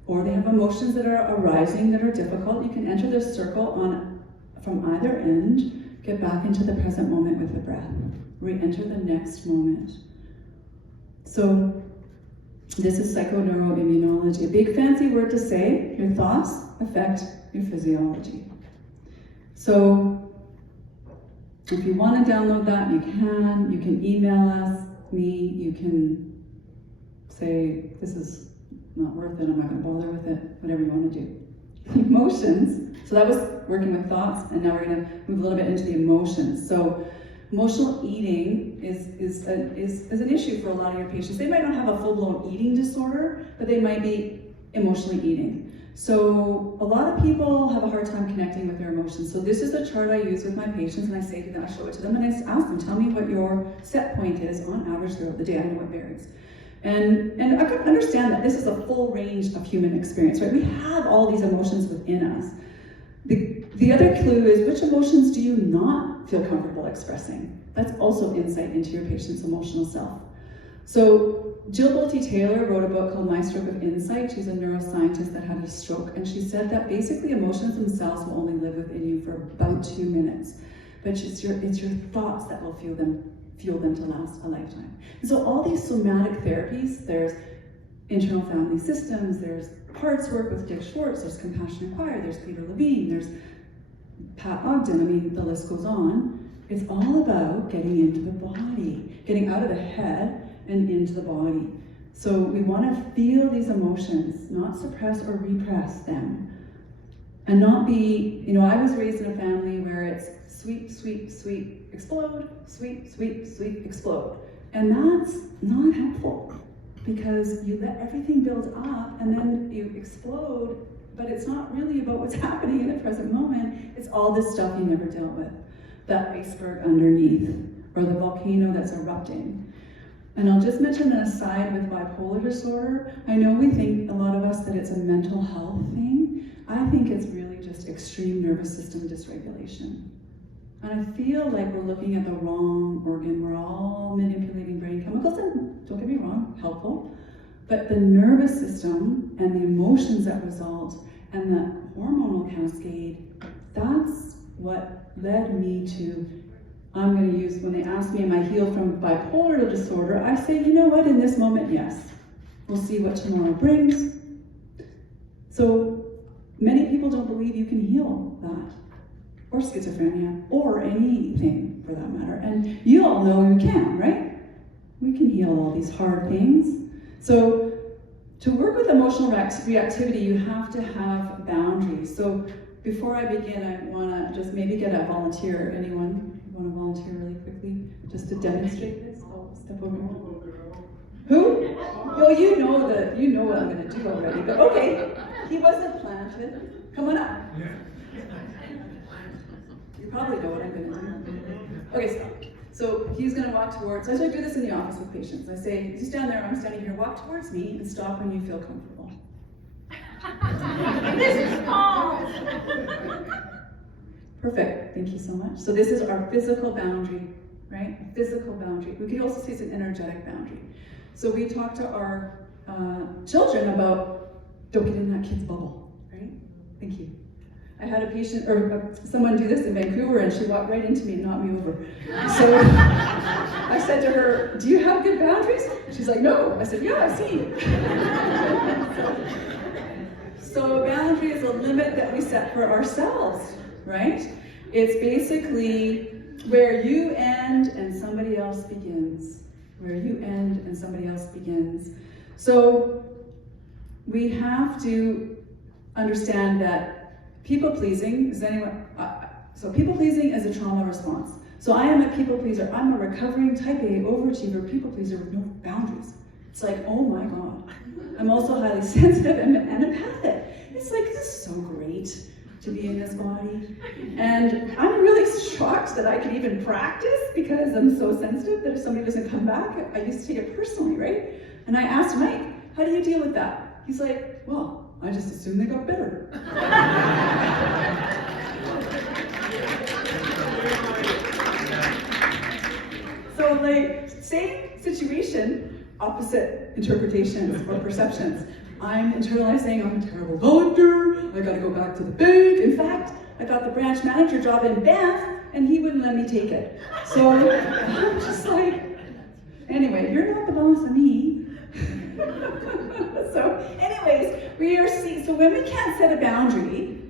or they have emotions that are arising that are difficult, you can enter this circle from either end, get back into the present moment with the breath, re-enter the next moment. So this is psychoneuroimmunology, a big fancy word to say. Your thoughts affect your physiology. So if you want to download that, you can. You can email us, me. You can say, this is not worth it, I'm not going to bother with it, whatever you want to do. Emotions. So that was working with thoughts, and now we're going to move a little bit into the emotions. So emotional eating is an issue for a lot of your patients. They might not have a full-blown eating disorder, but they might be emotionally eating. So a lot of people have a hard time connecting with their emotions. So this is the chart I use with my patients, and I say to them, I show it to them, and I ask them, tell me what your set point is on average throughout the day. I know it varies. And I can understand that this is a full range of human experience, right? We have all these emotions within us. The other clue is, which emotions do you not feel comfortable expressing? That's also insight into your patient's emotional self. So Jill Bolte-Taylor wrote a book called My Stroke of Insight. She's a neuroscientist that had a stroke, and she said that basically emotions themselves will only live within you for about 2 minutes. But it's your thoughts that will fuel them to last a lifetime. And so all these somatic therapies, there's internal family systems, there's parts work with Dick Schwartz, there's compassion acquired, there's Peter Levine, there's Pat Ogden, I mean, the list goes on. It's all about getting into the body, getting out of the head and into the body. So we want to feel these emotions, not suppress or repress them. And not be, I was raised in a family where it's sweet, sweet, sweet, explode, sweet, sweet, sweet, explode. And that's not helpful, because you let everything build up and then you explode, but it's not really about what's happening in the present moment. It's all this stuff you never dealt with, that iceberg underneath, or the volcano that's erupting. And I'll just mention an aside with bipolar disorder. I know we think, a lot of us, that it's a mental health thing. I think it's really just extreme nervous system dysregulation. And I feel like we're looking at the wrong organ. We're all manipulating brain chemicals, and don't get me wrong, helpful. But the nervous system and the emotions that result and the hormonal cascade, that's what led me to, I'm going to use, when they ask me, am I healed from bipolar disorder? I say, you know what, in this moment, yes. We'll see what tomorrow brings. So many people don't believe you can heal that, or schizophrenia, or anything for that matter. And you all know you can, right? We can heal all these hard things. So to work with emotional reactivity, you have to have boundaries. So before I begin, I want to just maybe get a volunteer. Anyone want to volunteer really quickly, just to demonstrate this? I'll step over. Who? Oh, you know what I'm going to do already. But okay, he wasn't planted. Come on up. You probably know what I'm going to do. Okay, stop. So he's going to walk towards. I do this in the office with patients. I say, you stand there, I'm standing here. Walk towards me and stop when you feel comfortable. This is Paul. Perfect. Thank you so much. So this is our physical boundary, right? A physical boundary. We could also say it's an energetic boundary. So we talk to our children about don't get in that kid's bubble, right? Thank you. I had a patient, or someone do this in Vancouver, and she walked right into me and knocked me over. So I said to her, do you have good boundaries? She's like, no. I said, yeah, I see. So a boundary is a limit that we set for ourselves, right? It's basically where you end and somebody else begins. Where you end and somebody else begins. So we have to understand that people-pleasing is people-pleasing is a trauma response. So I am a people-pleaser. I'm a recovering type A overachiever people-pleaser with no boundaries. It's like, oh my God. I'm also highly sensitive and empathic. It's like, this is so great to be in this body. And I'm really shocked that I can even practice because I'm so sensitive that if somebody doesn't come back, I used to take it personally, right? And I asked Mike, how do you deal with that? He's like, well, I just assume they got better. So like, same situation, opposite interpretations or perceptions. I'm internalizing, I'm a terrible doctor, I gotta go back to the bank. In fact, I got the branch manager job in Banff and he wouldn't let me take it. So I'm just like, anyway, you're not the boss of me. So anyways, so when we can't set a boundary,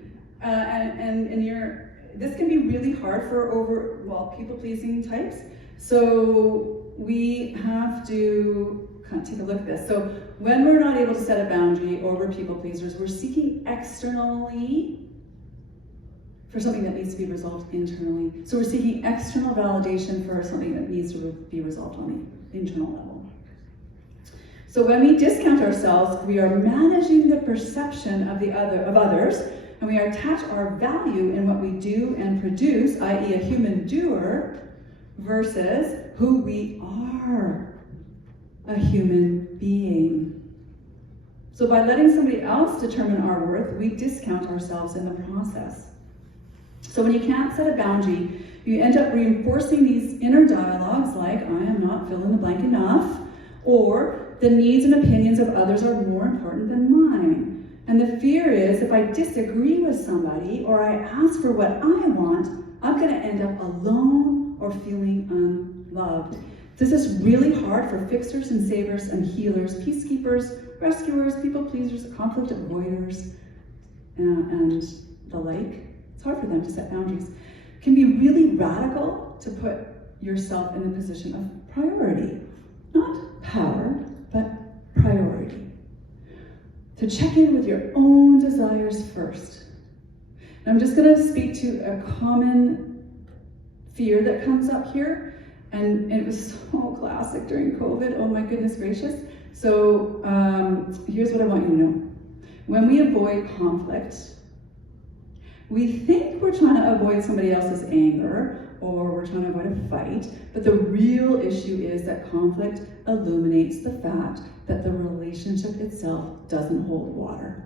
this can be really hard for people-pleasing types. So we have to kind of take a look at this. So when we're not able to set a boundary over people-pleasers, we're seeking externally for something that needs to be resolved internally. So we're seeking external validation for something that needs to be resolved on the internal level. So when we discount ourselves, we are managing the perception of others, and we attach our value in what we do and produce, i.e. a human doer, versus who we are, a human being. So by letting somebody else determine our worth, we discount ourselves in the process. So when you can't set a boundary, you end up reinforcing these inner dialogues like, I am not fill in the blank enough, or the needs and opinions of others are more important than mine. And the fear is if I disagree with somebody or I ask for what I want, I'm going to end up alone or feeling unloved. This is really hard for fixers and savers and healers, peacekeepers, rescuers, people pleasers, conflict avoiders, and the like. It's hard for them to set boundaries. It can be really radical to put yourself in the position of priority. Not power, but priority. To check in with your own desires first. And I'm just going to speak to a common fear that comes up here. And it was so classic during COVID. Oh my goodness gracious. So here's what I want you to know. When we avoid conflict, we think we're trying to avoid somebody else's anger or we're trying to avoid a fight, but the real issue is that conflict illuminates the fact that the relationship itself doesn't hold water.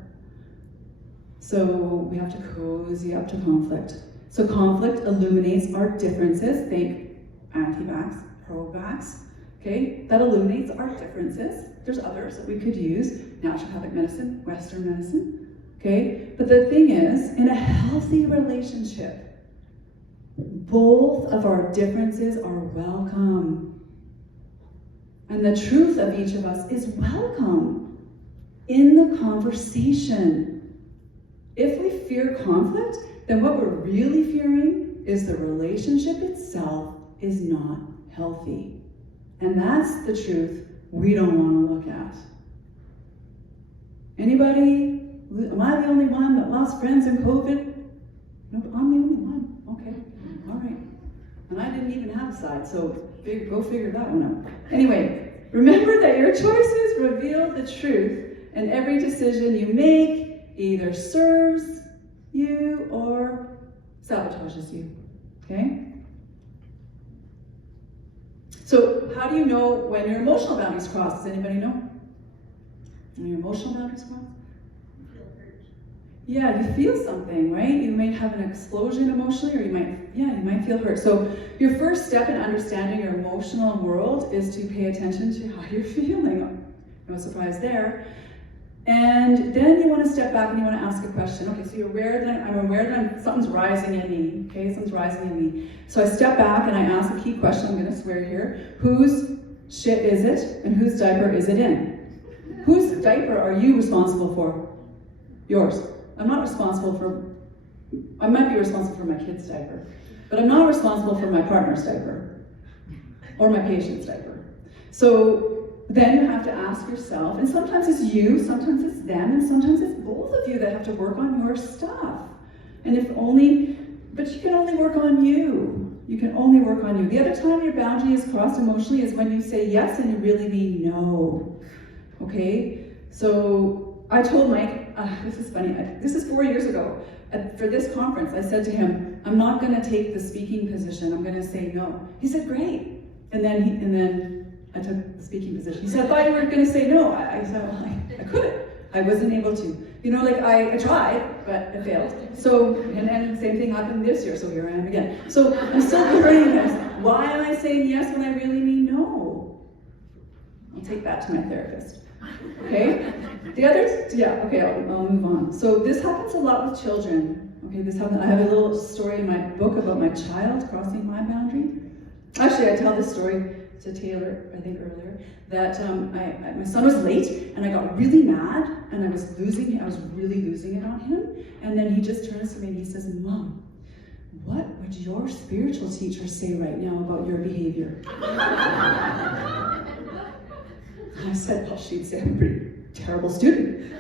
So we have to cozy up to conflict. So conflict illuminates our differences. Think anti-vax, pro-vax, okay? That illuminates our differences. There's others that we could use, naturopathic medicine, Western medicine, okay? But the thing is, in a healthy relationship, both of our differences are welcome. And the truth of each of us is welcome in the conversation. If we fear conflict, then what we're really fearing is the relationship itself is not healthy. And that's the truth we don't want to look at. Anybody? Am I the only one that lost friends in COVID? Nope, I'm the only one. Okay, all right. And I didn't even have a side, so go figure that one out. Anyway, remember that your choices reveal the truth, and every decision you make either serves you or sabotages you, okay? So how do you know when your emotional boundaries cross? Does anybody know? When your emotional boundaries cross? Yeah, you feel something, right? You might have an explosion emotionally, or you might feel hurt. So your first step in understanding your emotional world is to pay attention to how you're feeling. No surprise there. And then you want to step back and you want to ask a question. Okay, so you're aware that I'm aware that something's rising in me. Okay, something's rising in me. So I step back and I ask a key question. I'm going to swear here. Whose shit is it, and whose diaper is it in? Whose diaper are you responsible for? Yours. I'm not responsible for. I might be responsible for my kid's diaper, but I'm not responsible for my partner's diaper or my patient's diaper. So then you have to ask yourself, and sometimes it's you, sometimes it's them, and sometimes it's both of you that have to work on your stuff. And but you can only work on you. You can only work on you. The other time your boundary is crossed emotionally is when you say yes and you really mean no. Okay? So I told Mike, this is funny, this is 4 years ago. For this conference, I said to him, I'm not going to take the speaking position, I'm going to say no. He said, great. And then I took the speaking position. He said, I thought you were going to say no. I said, well, I couldn't. I wasn't able to. You know, like I tried, but I failed. So, and then the same thing happened this year, so here I am again. So I'm still learning this. Why am I saying yes when I really mean no? I'll take that to my therapist. Okay? The others, yeah, okay, I'll move on. So this happens a lot with children. Okay, I have a little story in my book about my child crossing my boundary. Actually, I tell this story to Taylor, I think earlier, that my son was late and I got really mad and I was really losing it on him. And then he just turns to me and he says, Mom, what would your spiritual teacher say right now about your behavior? I said, well, she'd say I'm a pretty terrible student.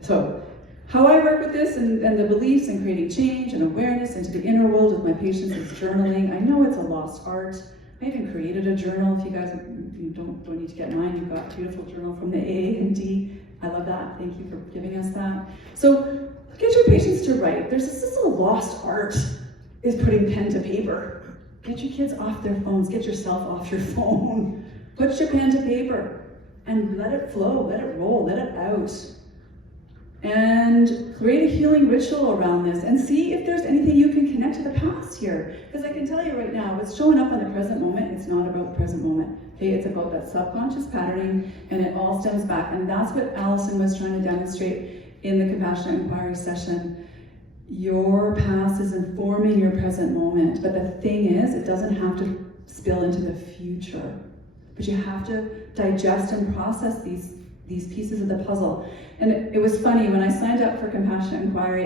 So, how I work with this and the beliefs and creating change and awareness into the inner world with my patients is journaling. I know it's a lost art. I even created a journal. If you guys don't need to get mine, you've got a beautiful journal from the A and D. I love that. Thank you for giving us that. So get your patients to write. This is a lost art, is putting pen to paper. Get your kids off their phones. Get yourself off your phone. Put your pen to paper and let it flow, let it roll, let it out. And create a healing ritual around this and see if there's anything you can connect to the past here. Because I can tell you right now, what's showing up on the present moment, it's not about the present moment. Okay, it's about that subconscious patterning and it all stems back. And that's what Allison was trying to demonstrate in the compassionate inquiry session. Your past is informing your present moment. But the thing is, it doesn't have to spill into the future. But you have to digest and process these pieces of the puzzle. And it was funny, when I signed up for Compassionate Inquiry,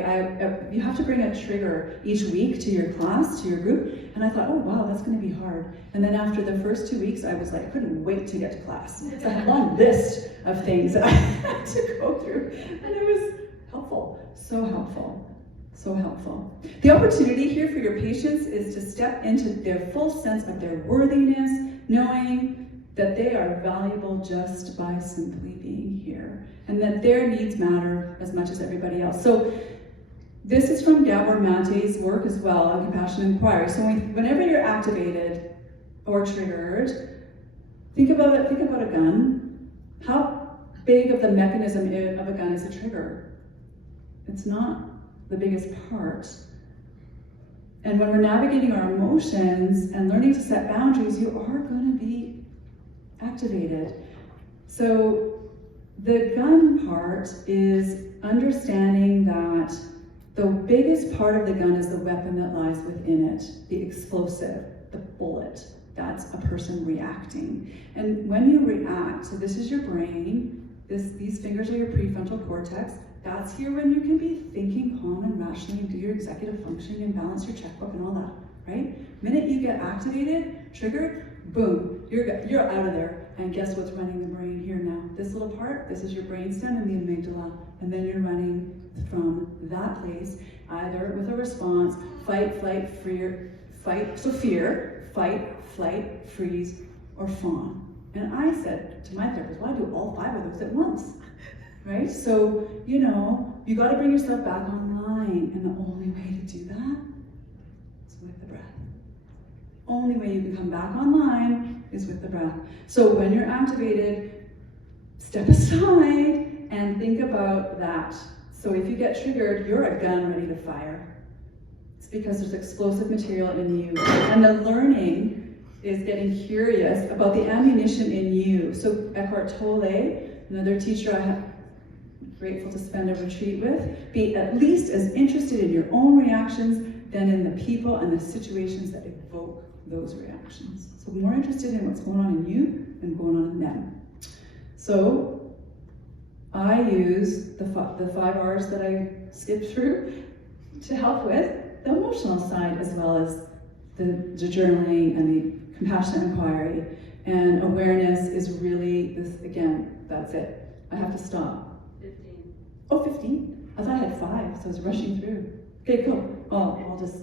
you have to bring a trigger each week to your class, to your group, and I thought, oh wow, that's going to be hard. And then after the first 2 weeks, I was like, I couldn't wait to get to class. It's a long list of things that I had to go through, and it was helpful, so helpful. So helpful. The opportunity here for your patients is to step into their full sense of their worthiness, knowing that they are valuable just by simply being here, and that their needs matter as much as everybody else. So this is from Gabor Mate's work as well on Compassionate Inquiry. So whenever you're activated or triggered, think about a gun. How big of the mechanism of a gun is a trigger? It's not the biggest part. And when we're navigating our emotions and learning to set boundaries, you are going to be activated. So the gun part is understanding that the biggest part of the gun is the weapon that lies within it, the explosive, the bullet. That's a person reacting. And when you react, so this is your brain, these fingers are your prefrontal cortex. That's here when you can be thinking calm and rationally and do your executive functioning and balance your checkbook and all that, right? The minute you get activated, triggered, boom, you're out of there. And guess what's running the brain here now? This little part, this is your brainstem and the amygdala. And then you're running from that place, either with a response, fight, flight, fear, fight, so fear, fight, flight, freeze, or fawn. And I said to my therapist, well, I do all 5 of those at once, right? So, you got to bring yourself back online. And the only way to do that is with the breath. Only way you can come back online is with the breath. So when you're activated, step aside and think about that. So if you get triggered, you're a gun ready to fire. It's because there's explosive material in you. And the learning is getting curious about the ammunition in you. So Eckhart Tolle, another teacher grateful to spend a retreat with. Be at least as interested in your own reactions than in the people and the situations that evoke those reactions. So more interested in what's going on in you than going on in them. So I use the 5 R's that I skipped through to help with the emotional side, as well as the journaling and the compassionate inquiry. And awareness is really this, again, that's it. I have to stop. 15. Oh, 15? I thought I had 5, so I was rushing through. Okay, cool. Oh, I'll just...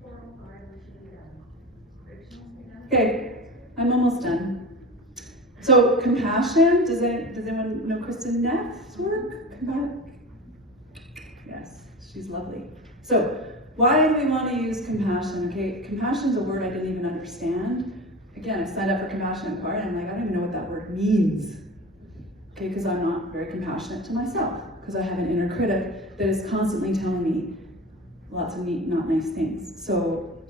4 or 5, we should be done. Frictional, we done? Okay, I'm almost done. So compassion, does anyone know Kristen Neff's work? Yes, she's lovely. So why do we want to use compassion? Okay, compassion is a word I didn't even understand. Again, I signed up for compassion inquiry and I'm like, I don't even know what that word means. Okay, because I'm not very compassionate to myself, because I have an inner critic that is constantly telling me lots of neat, not nice things. So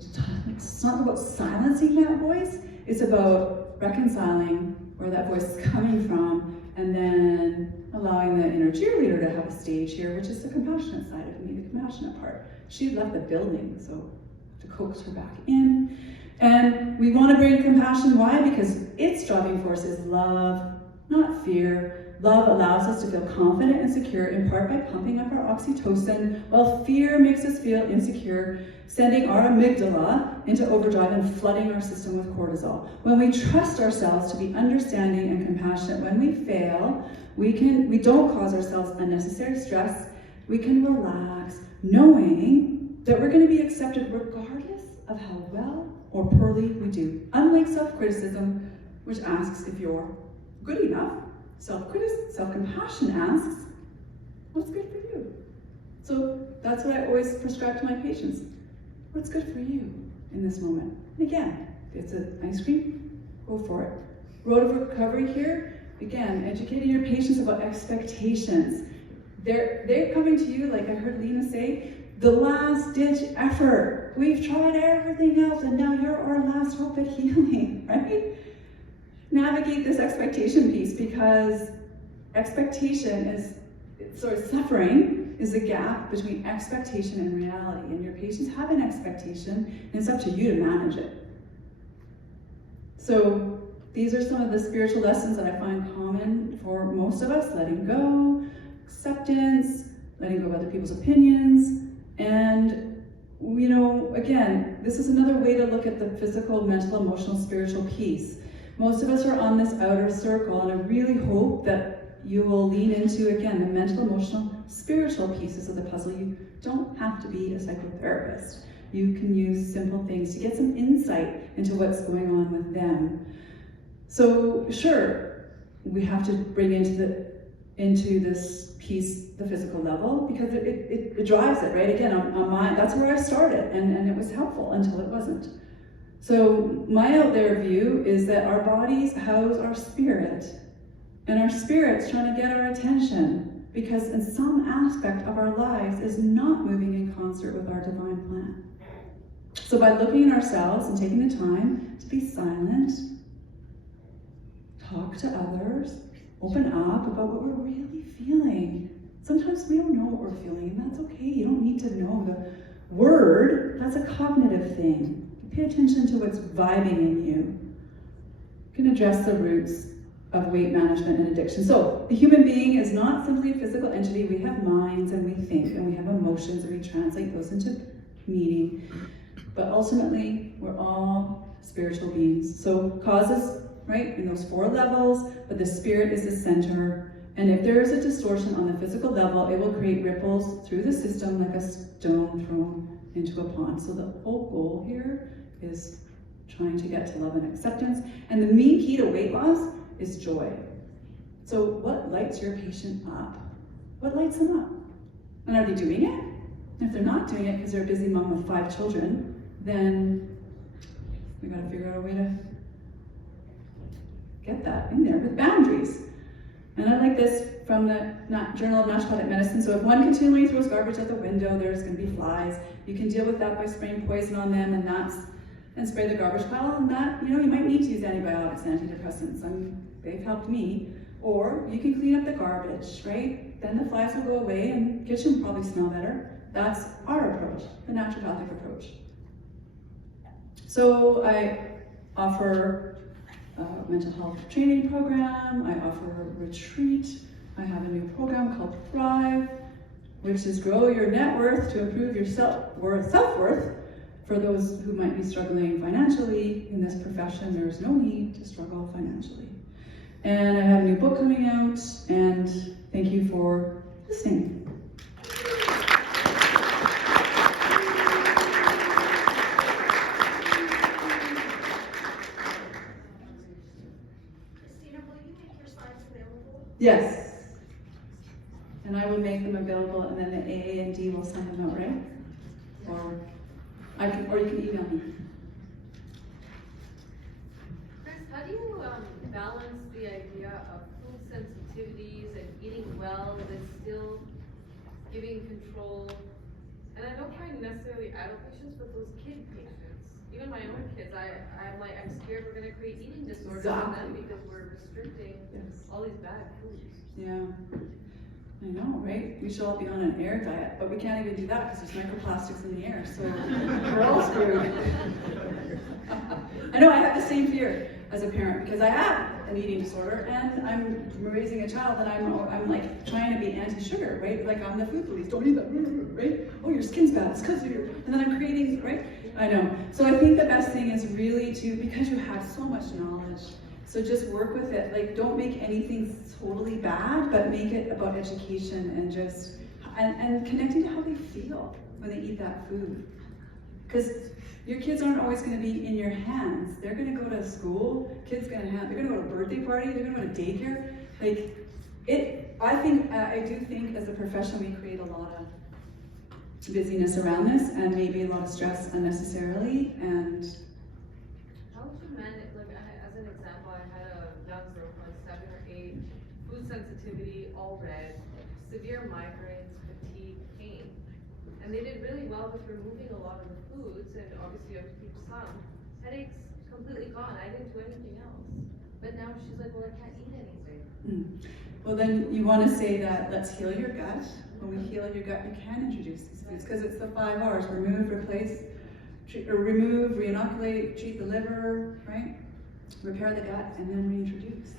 it's not about silencing that voice, it's about reconciling where that voice is coming from, and then allowing the inner cheerleader to have a stage here, which is the compassionate side of me, the compassionate part. She left the building, so I have to coax her back in. And we want to bring compassion, why? Because its driving force is love, not fear. Love allows us to feel confident and secure, in part by pumping up our oxytocin, while fear makes us feel insecure, sending our amygdala into overdrive and flooding our system with cortisol. When we trust ourselves to be understanding and compassionate, when we fail, we don't cause ourselves unnecessary stress. We can relax, knowing that we're going to be accepted regardless of how well or poorly we do. Unlike self-criticism, which asks if you're good enough, self-compassion asks, what's good for you? So that's what I always prescribe to my patients. What's good for you in this moment? And again, if it's an ice cream, go for it. Road of recovery here, again, educating your patients about expectations. They're coming to you, like I heard Lena say, the last ditch effort. We've tried everything else and now you're our last hope at healing, right? Navigate this expectation piece, because expectation is, sort of suffering is the gap between expectation and reality. And your patients have an expectation and it's up to you to manage it. So these are some of the spiritual lessons that I find common for most of us: letting go, acceptance, letting go of other people's opinions. And, you know, again, this is another way to look at the physical, mental, emotional, spiritual piece. Most of us are on this outer circle, and I really hope that you will lean into, again, the mental, emotional, spiritual pieces of the puzzle. You don't have to be a psychotherapist. You can use simple things to get some insight into what's going on with them. So, sure, we have to bring into this piece the physical level, because it drives it, right? Again, on my, that's where I started, and it was helpful until it wasn't. So my out there view is that our bodies house our spirit, and our spirit's trying to get our attention, because in some aspect of our lives is not moving in concert with our divine plan. So by looking at ourselves and taking the time to be silent, talk to others, open up about what we're really feeling. Sometimes we don't know what we're feeling, and that's okay. You don't need to know the word. That's a cognitive thing. Pay attention to what's vibing in you. You can address the roots of weight management and addiction. So the human being is not simply a physical entity. We have minds and we think and we have emotions and we translate those into meaning. But ultimately, we're all spiritual beings. So causes, right, in those 4 levels, but the spirit is the center. And if there is a distortion on the physical level, it will create ripples through the system like a stone thrown into a pond. So the whole goal here is trying to get to love and acceptance. And the main key to weight loss is joy. So what lights your patient up? What lights them up? And are they doing it? And if they're not doing it because they're a busy mom with 5 children, then we gotta figure out a way to get that in there with boundaries. And I like this from the Journal of Naturopathic Medicine. So if one continually throws garbage out the window, there's going to be flies. You can deal with that by spraying poison on them and spray the garbage pile. And that, you might need to use antibiotics and antidepressants. They've helped me. Or you can clean up the garbage, right? then the flies will go away and the kitchen will probably smell better. That's our approach, the naturopathic approach. So I offer a mental health training program, I offer a retreat, I have a new program called Thrive, which is grow your net worth to improve your self-worth for those who might be struggling financially. In this profession, there is no need to struggle financially. And I have a new book coming out, and thank you for listening. Christina, will you make your slides available? Yes. And I will make them available, and then the AA and D will send them out, right? Or you can email me. Chris, how do you balance the idea of food sensitivities and eating well with still giving control? And I don't find necessarily adult patients, but those kid patients, even my own kids, I'm scared we're gonna create eating disorders in them because we're restricting all these bad foods. Yeah. I know, right? We should all be on an air diet, but we can't even do that because there's microplastics in the air, so we're all screwed. I know, I have the same fear as a parent because I have an eating disorder and I'm raising a child and I'm like trying to be anti-sugar, right? Like I'm the food police, don't eat that, right? Oh, your skin's bad, it's because of your, and then I'm creating, right? I know. So I think the best thing is really to, because you have so much knowledge, so just work with it. Like, don't make anything totally bad, but make it about education and just, and connecting to how they feel when they eat that food. Because your kids aren't always going to be in your hands. They're going to go to school. They're going to go to a birthday party. They're going to go to daycare. Like, I do think as a profession we create a lot of busyness around this and maybe a lot of stress unnecessarily. And How would you manage, like, as an example, I had a young girl, like 7 or 8, food sensitivity, all red, severe migraines, fatigue, pain. And they did really well with removing a lot of the foods, and obviously you have to keep some. Headaches completely gone, I didn't do anything else. But now she's like, well, I can't eat anything. Well, then you want to say that let's heal your gut. When we heal your gut, you can introduce these foods because it's the 5 R's: remove, replace, remove, re-inoculate, treat the liver, right? Repair the gut, and then reintroduce.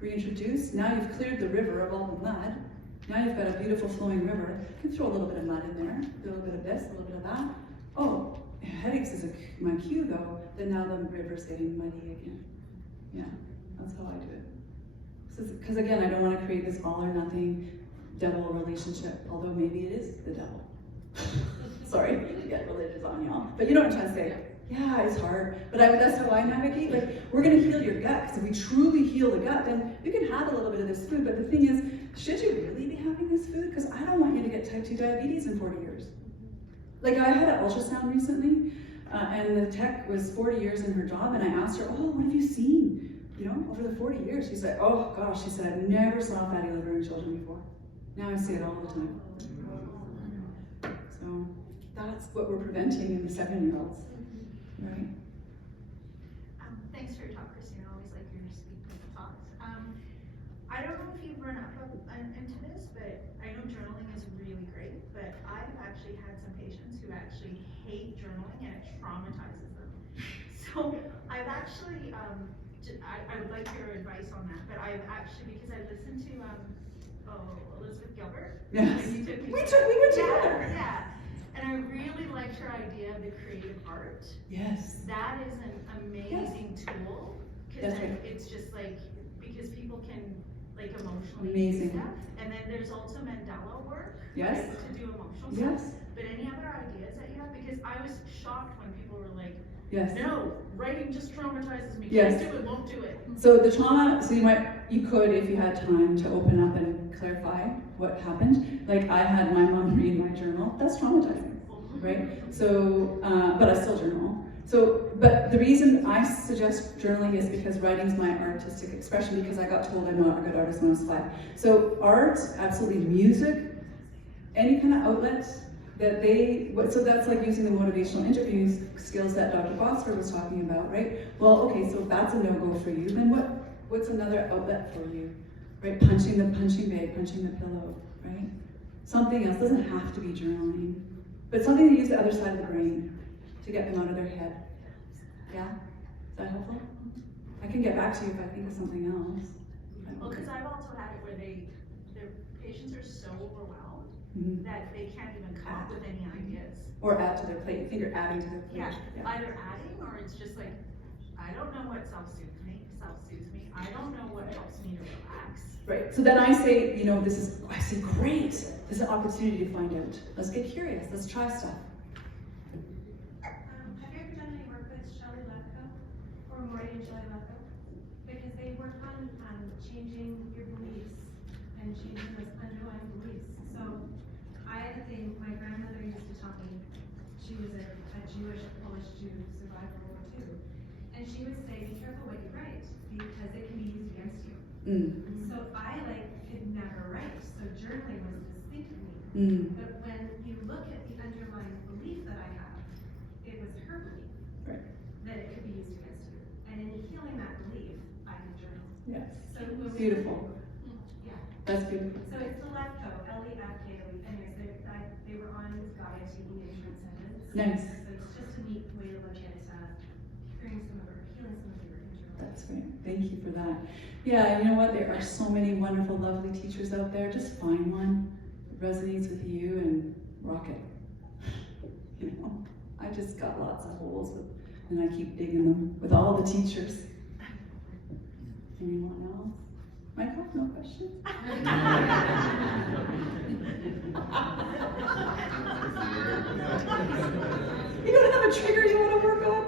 Reintroduce, now you've cleared the river of all the mud. Now you've got a beautiful flowing river. You can throw a little bit of mud in there, a little bit of this, a little bit of that. Oh, headaches is my cue though, that now the river's getting muddy again. Yeah, that's how I do it. Because again, I don't want to create this all or nothing devil relationship, although maybe it is the devil. Sorry to get religious on y'all, but you know what I'm trying to say. Yeah, it's hard, but that's how I navigate. Like, we're going to heal your gut, because if we truly heal the gut, then you can have a little bit of this food, but the thing is, should you really be having this food? Because I don't want you to get type 2 diabetes in 40 years. Like, I had an ultrasound recently, and the tech was 40 years in her job, and I asked her, oh, what have you seen? You know, over the 40 years. She's like, oh gosh, she said, I've never saw fatty liver in children before. Now I see it all the time. So that's what we're preventing in the 7-year-olds, right? Thanks for your talk, Christina. I always like your speak with the thoughts. I don't know if you've run up into this, but I know journaling is really great, but I've actually had some patients who actually hate journaling and it traumatizes them. So I've actually, I would like your advice on that, but I've actually, because I listened to Elizabeth Gilbert. Yes. And you took we went together. Yeah. And I really liked her idea of the creative art. Yes. That is an amazing tool. Because That's right. it's just like, because people can like emotionally Amazing. do stuff. And then there's also mandala work. Yes. Right, to do emotional Yes. stuff. But any other ideas that you have? Because I was shocked when people were like, Yes. no, writing just traumatizes me. Yes. Can't do it, won't do it. So the trauma, so you could, if you had time, to open up and clarify what happened. Like, I had my mom read my journal. That's traumatizing, right? So, but I still journal. So, but the reason I suggest journaling is because writing is my artistic expression, because I got told I'm not a good artist when I was 5. So art, absolutely, music, any kind of outlet that so that's like using the motivational interviews skills that Dr. Botsford was talking about, right? Well, okay, so if that's a no-go for you, then what's another outlet for you, right? Punching the punching bag, punching the pillow, right? Something else, doesn't have to be journaling, but something to use the other side of the brain to get them out of their head. Yeah? Is that helpful? I can get back to you if I think of something else. Well, because I've also had it where their patients are so overwhelmed Mhm. that they can't even come up with any ideas. Or add to their plate. You think you're adding to their plate. Yeah, either adding or it's just like, I don't know what self-soothes me. I don't know what helps me to relax. Right. So then I say, I say, great. This is an opportunity to find out. Let's get curious. Let's try stuff. Have you ever done any work with Shelley Lefko or Morty and Shelley Lefko? Because they work on changing your beliefs and changing those underlying beliefs. So I had a thing, my grandmother used to tell me, she was a Jewish, Polish Jew, survived World War II. And she would say, be careful what you write, because it can be used against you. So I could never write. So journaling was this thing for me. But when you look at the underlying belief that I have, it was her belief that it could be used against you. And in healing that belief, I can journal. Yes. So it was Beautiful. Yeah. That's beautiful. So it's the Lefko, L-E-F-K-O. Anyways, they were on Gaia TV and Transcendence. Nice. So it's just a neat way to look at healing some of your internal. That's great. Thank you for that. Yeah, you know what? There are so many wonderful, lovely teachers out there. Just find one that resonates with you and rock it. I just got lots of holes, and I keep digging them with all the teachers. Anyone else? Michael, no questions? You don't have a trigger you want to work on?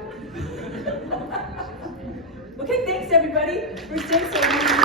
Okay, thanks everybody for staying so long.